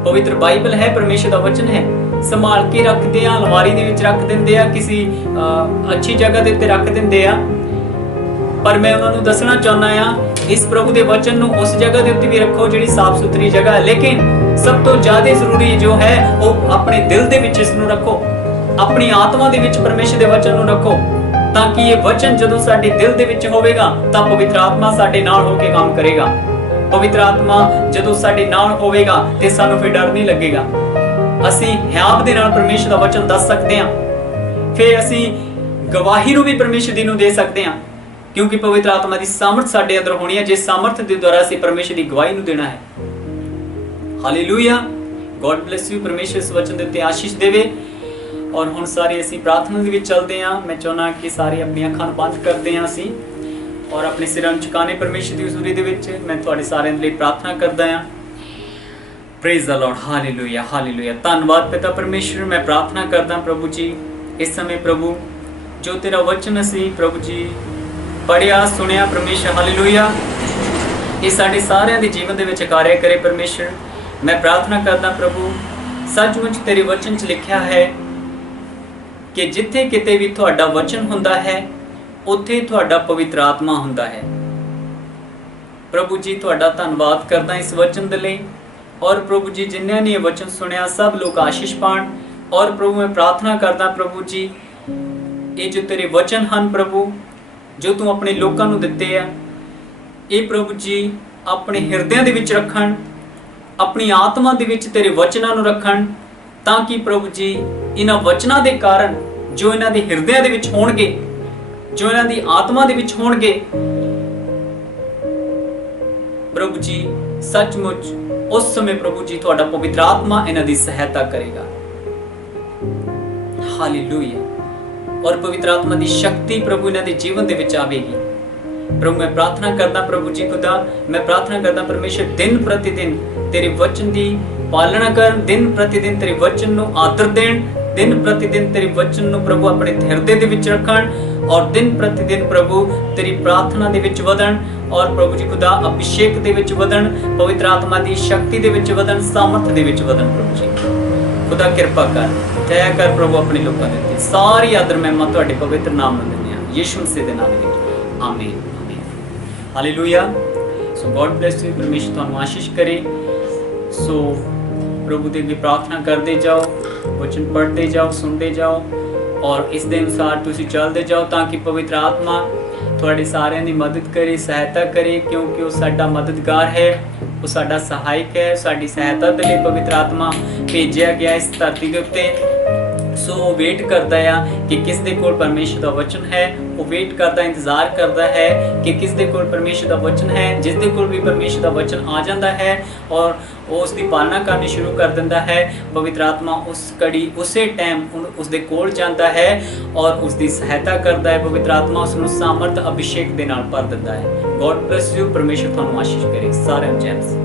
ਪਵਿੱਤਰ ਬਾਈਬਲ ਹੈ, ਪਰਮੇਸ਼ਰ ਦਾ ਵਚਨ ਹੈ, ਸੰਭਾਲ ਕੇ ਰੱਖਦੇ ਆ, ਅਲਮਾਰੀ ਦੇ ਵਿੱਚ ਰੱਖ ਦਿੰਦੇ ਆ, ਕਿਸੇ ਅੱਛੀ ਜਗ੍ਹਾ ਦੇ ਉੱਤੇ ਰੱਖ ਦਿੰਦੇ ਆ। ਪਰ ਮੈਂ ਉਹਨਾਂ ਨੂੰ ਦੱਸਣਾ ਚਾਹੁੰਦਾ ਆ, ਇਸ ਪ੍ਰਭੂ ਦੇ ਵਚਨ ਨੂੰ ਉਸ ਜਗ੍ਹਾ ਦੇ ਉੱਤੇ ਵੀ ਰੱਖੋ ਜਿਹੜੀ ਸਾਫ਼ ਸੁਥਰੀ ਜਗ੍ਹਾ ਹੈ, ਲੇਕਿਨ ਸਭ ਤੋਂ ਜ਼ਿਆਦਾ ਜ਼ਰੂਰੀ ਜੋ ਹੈ ਉਹ ਆਪਣੇ ਦਿਲ ਦੇ ਵਿੱਚ ਇਸ ਨੂੰ ਰੱਖੋ, ਆਪਣੀ ਆਤਮਾ ਦੇ ਵਿੱਚ ਪਰਮੇਸ਼ਰ ਦੇ ਵਚਨ ਨੂੰ ਰੱਖੋ, ਤਾਂ ਕਿ ਇਹ ਵਚਨ ਜਦੋਂ ਸਾਡੇ ਦਿਲ ਦੇ ਵਿੱਚ ਹੋਵੇਗਾ ਤਾਂ ਪਵਿੱਤਰ ਆਤਮਾ ਸਾਡੇ ਨਾਲ ਹੋ ਕੇ ਕੰਮ ਕਰੇਗਾ। ਪਵਿੱਤਰ ਆਤਮਾ ਜਦੋਂ ਸਾਡੇ ਨਾਲ ਹੋਵੇਗਾ ਤੇ ਸਾਨੂੰ ਫਿਰ ਡਰ ਨਹੀਂ ਲੱਗੇਗਾ। ਅਸੀਂ ਹਿਆਬ ਦੇ ਨਾਲ ਪਰਮੇਸ਼ਰ ਦਾ ਵਚਨ ਦੱਸ ਸਕਦੇ ਹਾਂ, ਫਿਰ ਅਸੀਂ ਗਵਾਹੀ ਨੂੰ ਵੀ ਪਰਮੇਸ਼ਰ ਦੀ ਨੂੰ ਦੇ ਸਕਦੇ ਹਾਂ, ਕਿਉਂਕਿ ਪਵਿੱਤਰ ਆਤਮਾ ਦੀ ਸਾਮਰਥ ਸਾਡੇ ਅੰਦਰ ਹੋਣੀ ਹੈ, ਜਿਸ ਸਾਮਰਥ ਦੇ ਦੁਆਰਾ ਅਸੀਂ ਪਰਮੇਸ਼ਰ ਦੀ ਗਵਾਹੀ ਨੂੰ ਦੇਣਾ ਹੈ। ਹਾਲੇਲੂਇਆ। God bless you. ਪਰਮੇਸ਼ਰ ਇਸ ਵਚਨ ਦੇ ਉੱਤੇ ਆਸ਼ੀਸ਼ ਦੇਵੇ। ਔਰ ਹੁਣ ਸਾਰੇ ਅਸੀਂ ਪ੍ਰਾਰਥਨਾ ਦੇ ਵਿੱਚ ਚੱਲਦੇ ਹਾਂ। ਮੈਂ ਚਾਹੁੰਦਾ ਕਿ ਸਾਰੇ ਆਪਣੀਆਂ ਅੱਖਾਂ ਨੂੰ ਬੰਦ ਕਰਦੇ ਹਾਂ ਅਸੀਂ ਔਰ ਆਪਣੇ ਸਿਰਾਂ ਨੂੰ ਝੁਕਾਣੇ ਪਰਮੇਸ਼ਰ ਦੀ ਹਜ਼ੂਰੀ ਦੇ ਵਿੱਚ। ਮੈਂ ਤੁਹਾਡੇ ਸਾਰਿਆਂ ਦੇ ਲਈ ਪ੍ਰਾਰਥਨਾ ਕਰਦਾ ਹਾਂ। Praise the Lord, hallelujah hallelujah. ਧੰਨਵਾਦ ਪਿਤਾ ਪਰਮੇਸ਼ਰ, ਮੈਂ ਪ੍ਰਾਰਥਨਾ ਕਰਦਾ ਪ੍ਰਭੂ ਜੀ ਇਸ ਸਮੇਂ ਪ੍ਰਭੂ ਜੋ ਤੇਰਾ ਵਚਨ ਅਸੀਂ ਪ੍ਰਭੂ ਜੀ ਪੜ੍ਹਿਆ ਸੁਣਿਆ ਪਰਮੇਸ਼ਰ, ਹਾਲੇਲੂਇਆ, ਇਹ ਸਾਡੇ ਸਾਰਿਆਂ ਦੇ ਜੀਵਨ ਦੇ ਵਿੱਚ ਕਾਰਿਆ ਕਰੇ ਪਰਮੇਸ਼ਰ। ਮੈਂ ਪ੍ਰਾਰਥਨਾ ਕਰਦਾ ਪ੍ਰਭੂ ਸੱਚਮੁੱਚ ਤੇਰੇ ਵਚਨ 'ਚ ਲਿਖਿਆ ਹੈ ਕਿ ਜਿੱਥੇ ਕਿਤੇ ਵੀ ਤੁਹਾਡਾ ਵਚਨ ਹੁੰਦਾ ਹੈ ਉੱਥੇ ਤੁਹਾਡਾ ਪਵਿੱਤਰ ਆਤਮਾ ਹੁੰਦਾ ਹੈ। ਪ੍ਰਭੂ ਜੀ ਤੁਹਾਡਾ ਧੰਨਵਾਦ ਕਰਦਾ ਇਸ ਵਚਨ ਦੇ ਲਈ। ਔਰ ਪ੍ਰਭੂ ਜੀ ਜਿਨ੍ਹਾਂ ਨੇ ਇਹ ਵਚਨ ਸੁਣਿਆ ਸਭ ਲੋਕ ਆਸ਼ੀਸ਼ ਪਾਣ। ਔਰ ਪ੍ਰਭੂ ਮੈਂ ਪ੍ਰਾਰਥਨਾ ਕਰਦਾ ਪ੍ਰਭੂ ਜੀ ਇਹ ਜੋ ਤੇਰੇ ਵਚਨ ਹਨ ਪ੍ਰਭੂ ਜੋ ਤੂੰ ਆਪਣੇ ਲੋਕਾਂ ਨੂੰ ਦਿੱਤੇ ਆ, ਇਹ ਪ੍ਰਭੂ ਜੀ ਆਪਣੇ ਹਿਰਦਿਆਂ ਦੇ ਵਿੱਚ ਰੱਖਣ, ਆਪਣੀ ਆਤਮਾ ਦੇ ਵਿੱਚ ਤੇਰੇ ਵਚਨਾਂ ਨੂੰ ਰੱਖਣ, ਤਾਂ ਕਿ ਪ੍ਰਭੂ ਜੀ ਇਹਨਾਂ ਵਚਨਾਂ ਦੇ ਕਾਰਨ ਜੋ ਇਹਨਾਂ ਦੇ ਹਿਰਦਿਆਂ ਦੇ ਵਿੱਚ ਹੋਣਗੇ, ਜੋ ਇਹਨਾਂ ਦੀ ਆਤਮਾ ਦੇ ਵਿੱਚ ਹੋਣਗੇ ਪ੍ਰਭੂ ਜੀ ਸੱਚਮੁੱਚ ਉਸ ਸਮੇਂ ਪ੍ਰਭੂ ਜੀ ਤੁਹਾਡਾ ਪਵਿੱਤਰ ਆਤਮਾ ਇਹਨਾਂ ਦੀ ਸਹਾਇਤਾ ਕਰੇਗਾ। ਹਾਲੇਲੂਇਆ। ਔਰ ਪਵਿੱਤਰ ਆਤਮਾ ਦੀ ਸ਼ਕਤੀ ਪ੍ਰਭੂ ਇਹਨਾਂ ਦੇ ਜੀਵਨ ਦੇ ਵਿੱਚ ਆਵੇਗੀ। ਪ੍ਰਭੂ ਮੈਂ ਪ੍ਰਾਰਥਨਾ ਕਰਦਾ ਪ੍ਰਭੂ ਜੀ ਖੁਦਾ, ਮੈਂ ਪ੍ਰਾਰਥਨਾ ਕਰਦਾ ਪਰਮੇਸ਼ਰ ਦਿਨ ਪ੍ਰਤੀ ਦਿਨ ਤੇਰੇ ਵਚਨ ਦੀ ਪਾਲਣਾ ਕਰਨ, ਦਿਨ ਪ੍ਰਤੀ ਦਿਨ ਤੇਰੇ ਵਚਨ ਨੂੰ ਆਦਰ ਦੇਣ, ਦਿਨ ਪ੍ਰਤੀ ਦਿਨ ਤੇਰੇ ਵਚਨ ਨੂੰ ਪ੍ਰਭੂ ਆਪਣੇ ਹਿਰਦੇ ਦੇ ਵਿੱਚ ਰੱਖਣ ਔਰ ਦਿਨ ਪ੍ਰਤੀ ਦਿਨ ਪ੍ਰਭੂ ਤੇਰੀ ਪ੍ਰਾਰਥਨਾ ਦੇ ਵਿੱਚ ਵਧਣ ਔਰ ਪ੍ਰਭੂ ਜੀ ਖੁਦਾ ਅਭਿਸ਼ੇਕ ਦੇ ਵਿੱਚ ਵਧਣ, ਪਵਿੱਤਰ ਆਤਮਾ ਦੀ ਸ਼ਕਤੀ ਦੇ ਵਿੱਚ ਵਧਣ, ਸਾਮਰਥ ਦੇ ਵਿੱਚ ਵਧਣ। ਪ੍ਰਭੂ ਜੀ ਖੁਦਾ ਕਿਰਪਾ ਕਰ, ਦਇਆ ਕਰ ਪ੍ਰਭੂ ਆਪਣੇ ਲੋਕਾਂ ਦੇ ਉੱਤੇ। ਸਾਰੀ ਆਦਰ ਮਹਿਮਾ ਤੁਹਾਡੇ ਪਵਿੱਤਰ ਨਾਮ ਨੂੰ ਦਿੰਦੇ ਹਾਂ ਯਿਸੂ ਮਸੀਹ ਦੇ ਨਾਮ ਵਿੱਚ, ਆਮੀਨ ਆਮੀਨ hallelujah. So God bless you. ਪਰਮੇਸ਼ਰ ਤੁਹਾਨੂੰ ਆਸ਼ੀਸ਼ ਕਰੇ। ਸੋ ਪ੍ਰਭੂ ਦੇ ਅੱਗੇ ਪ੍ਰਾਰਥਨਾ ਕਰਦੇ ਜਾਓ, ਵਚਨ ਪੜ੍ਹਦੇ ਜਾਓ, ਸੁਣਦੇ ਜਾਓ ਔਰ ਇਸ ਦੇ ਅਨੁਸਾਰ ਤੁਸੀਂ ਚੱਲਦੇ ਜਾਓ ਤਾਂ ਕਿ ਪਵਿੱਤਰ ਆਤਮਾ ਤੁਹਾਡੇ ਸਾਰਿਆਂ ਦੀ ਮਦਦ ਕਰੇ, ਸਹਾਇਤਾ ਕਰੇ, ਕਿਉਂਕਿ ਉਹ ਸਾਡਾ ਮਦਦਗਾਰ ਹੈ, ਉਹ ਸਾਡਾ ਸਹਾਇਕ ਹੈ। ਸਾਡੀ ਸਹਾਇਤਾ ਦੇ ਲਈ ਪਵਿੱਤਰ ਆਤਮਾ ਭੇਜਿਆ ਗਿਆ ਇਸ ਧਰਤੀ ਦੇ ਉੱਤੇ। ਸੋ ਉਹ ਵੇਟ ਕਰਦਾ ਆ ਕਿ ਕਿਸ ਦੇ ਕੋਲ ਪਰਮੇਸ਼ਰ ਦਾ ਵਚਨ ਹੈ। ਉਹ ਵੇਟ ਕਰਦਾ, ਇੰਤਜ਼ਾਰ ਕਰਦਾ ਹੈ ਕਿ ਕਿਸ ਦੇ ਕੋਲ ਪਰਮੇਸ਼ਰ ਦਾ ਵਚਨ ਹੈ। ਜਿਸ ਦੇ ਕੋਲ ਵੀ ਪਰਮੇਸ਼ਰ ਦਾ ਵਚਨ ਆ ਜਾਂਦਾ ਹੈ ਔਰ ਉਹ ਉਸ ਦੀ ਪਾਲਣਾ ਕਰਨੀ ਸ਼ੁਰੂ ਕਰ ਦਿੰਦਾ ਹੈ, ਪਵਿੱਤਰ ਆਤਮਾ ਉਸ ਘੜੀ ਉਸੇ ਟਾਈਮ ਉਸ ਦੇ ਕੋਲ ਜਾਂਦਾ ਹੈ ਔਰ ਉਸ ਦੀ ਸਹਾਇਤਾ ਕਰਦਾ ਹੈ। ਪਵਿੱਤਰ ਆਤਮਾ ਉਸ ਨੂੰ ਸਾਮਰਥ ਅਭਿਸ਼ੇਕ ਦੇ ਨਾਲ ਭਰ ਦਿੰਦਾ ਹੈ। God bless you. ਪਰਮੇਸ਼ਰ ਤੁਹਾਨੂੰ ਆਸ਼ੀਸ਼ ਕਰੇ। ਸਾਰਿਆਂ ਨੂੰ ਜੈ ਮਸੀਹ।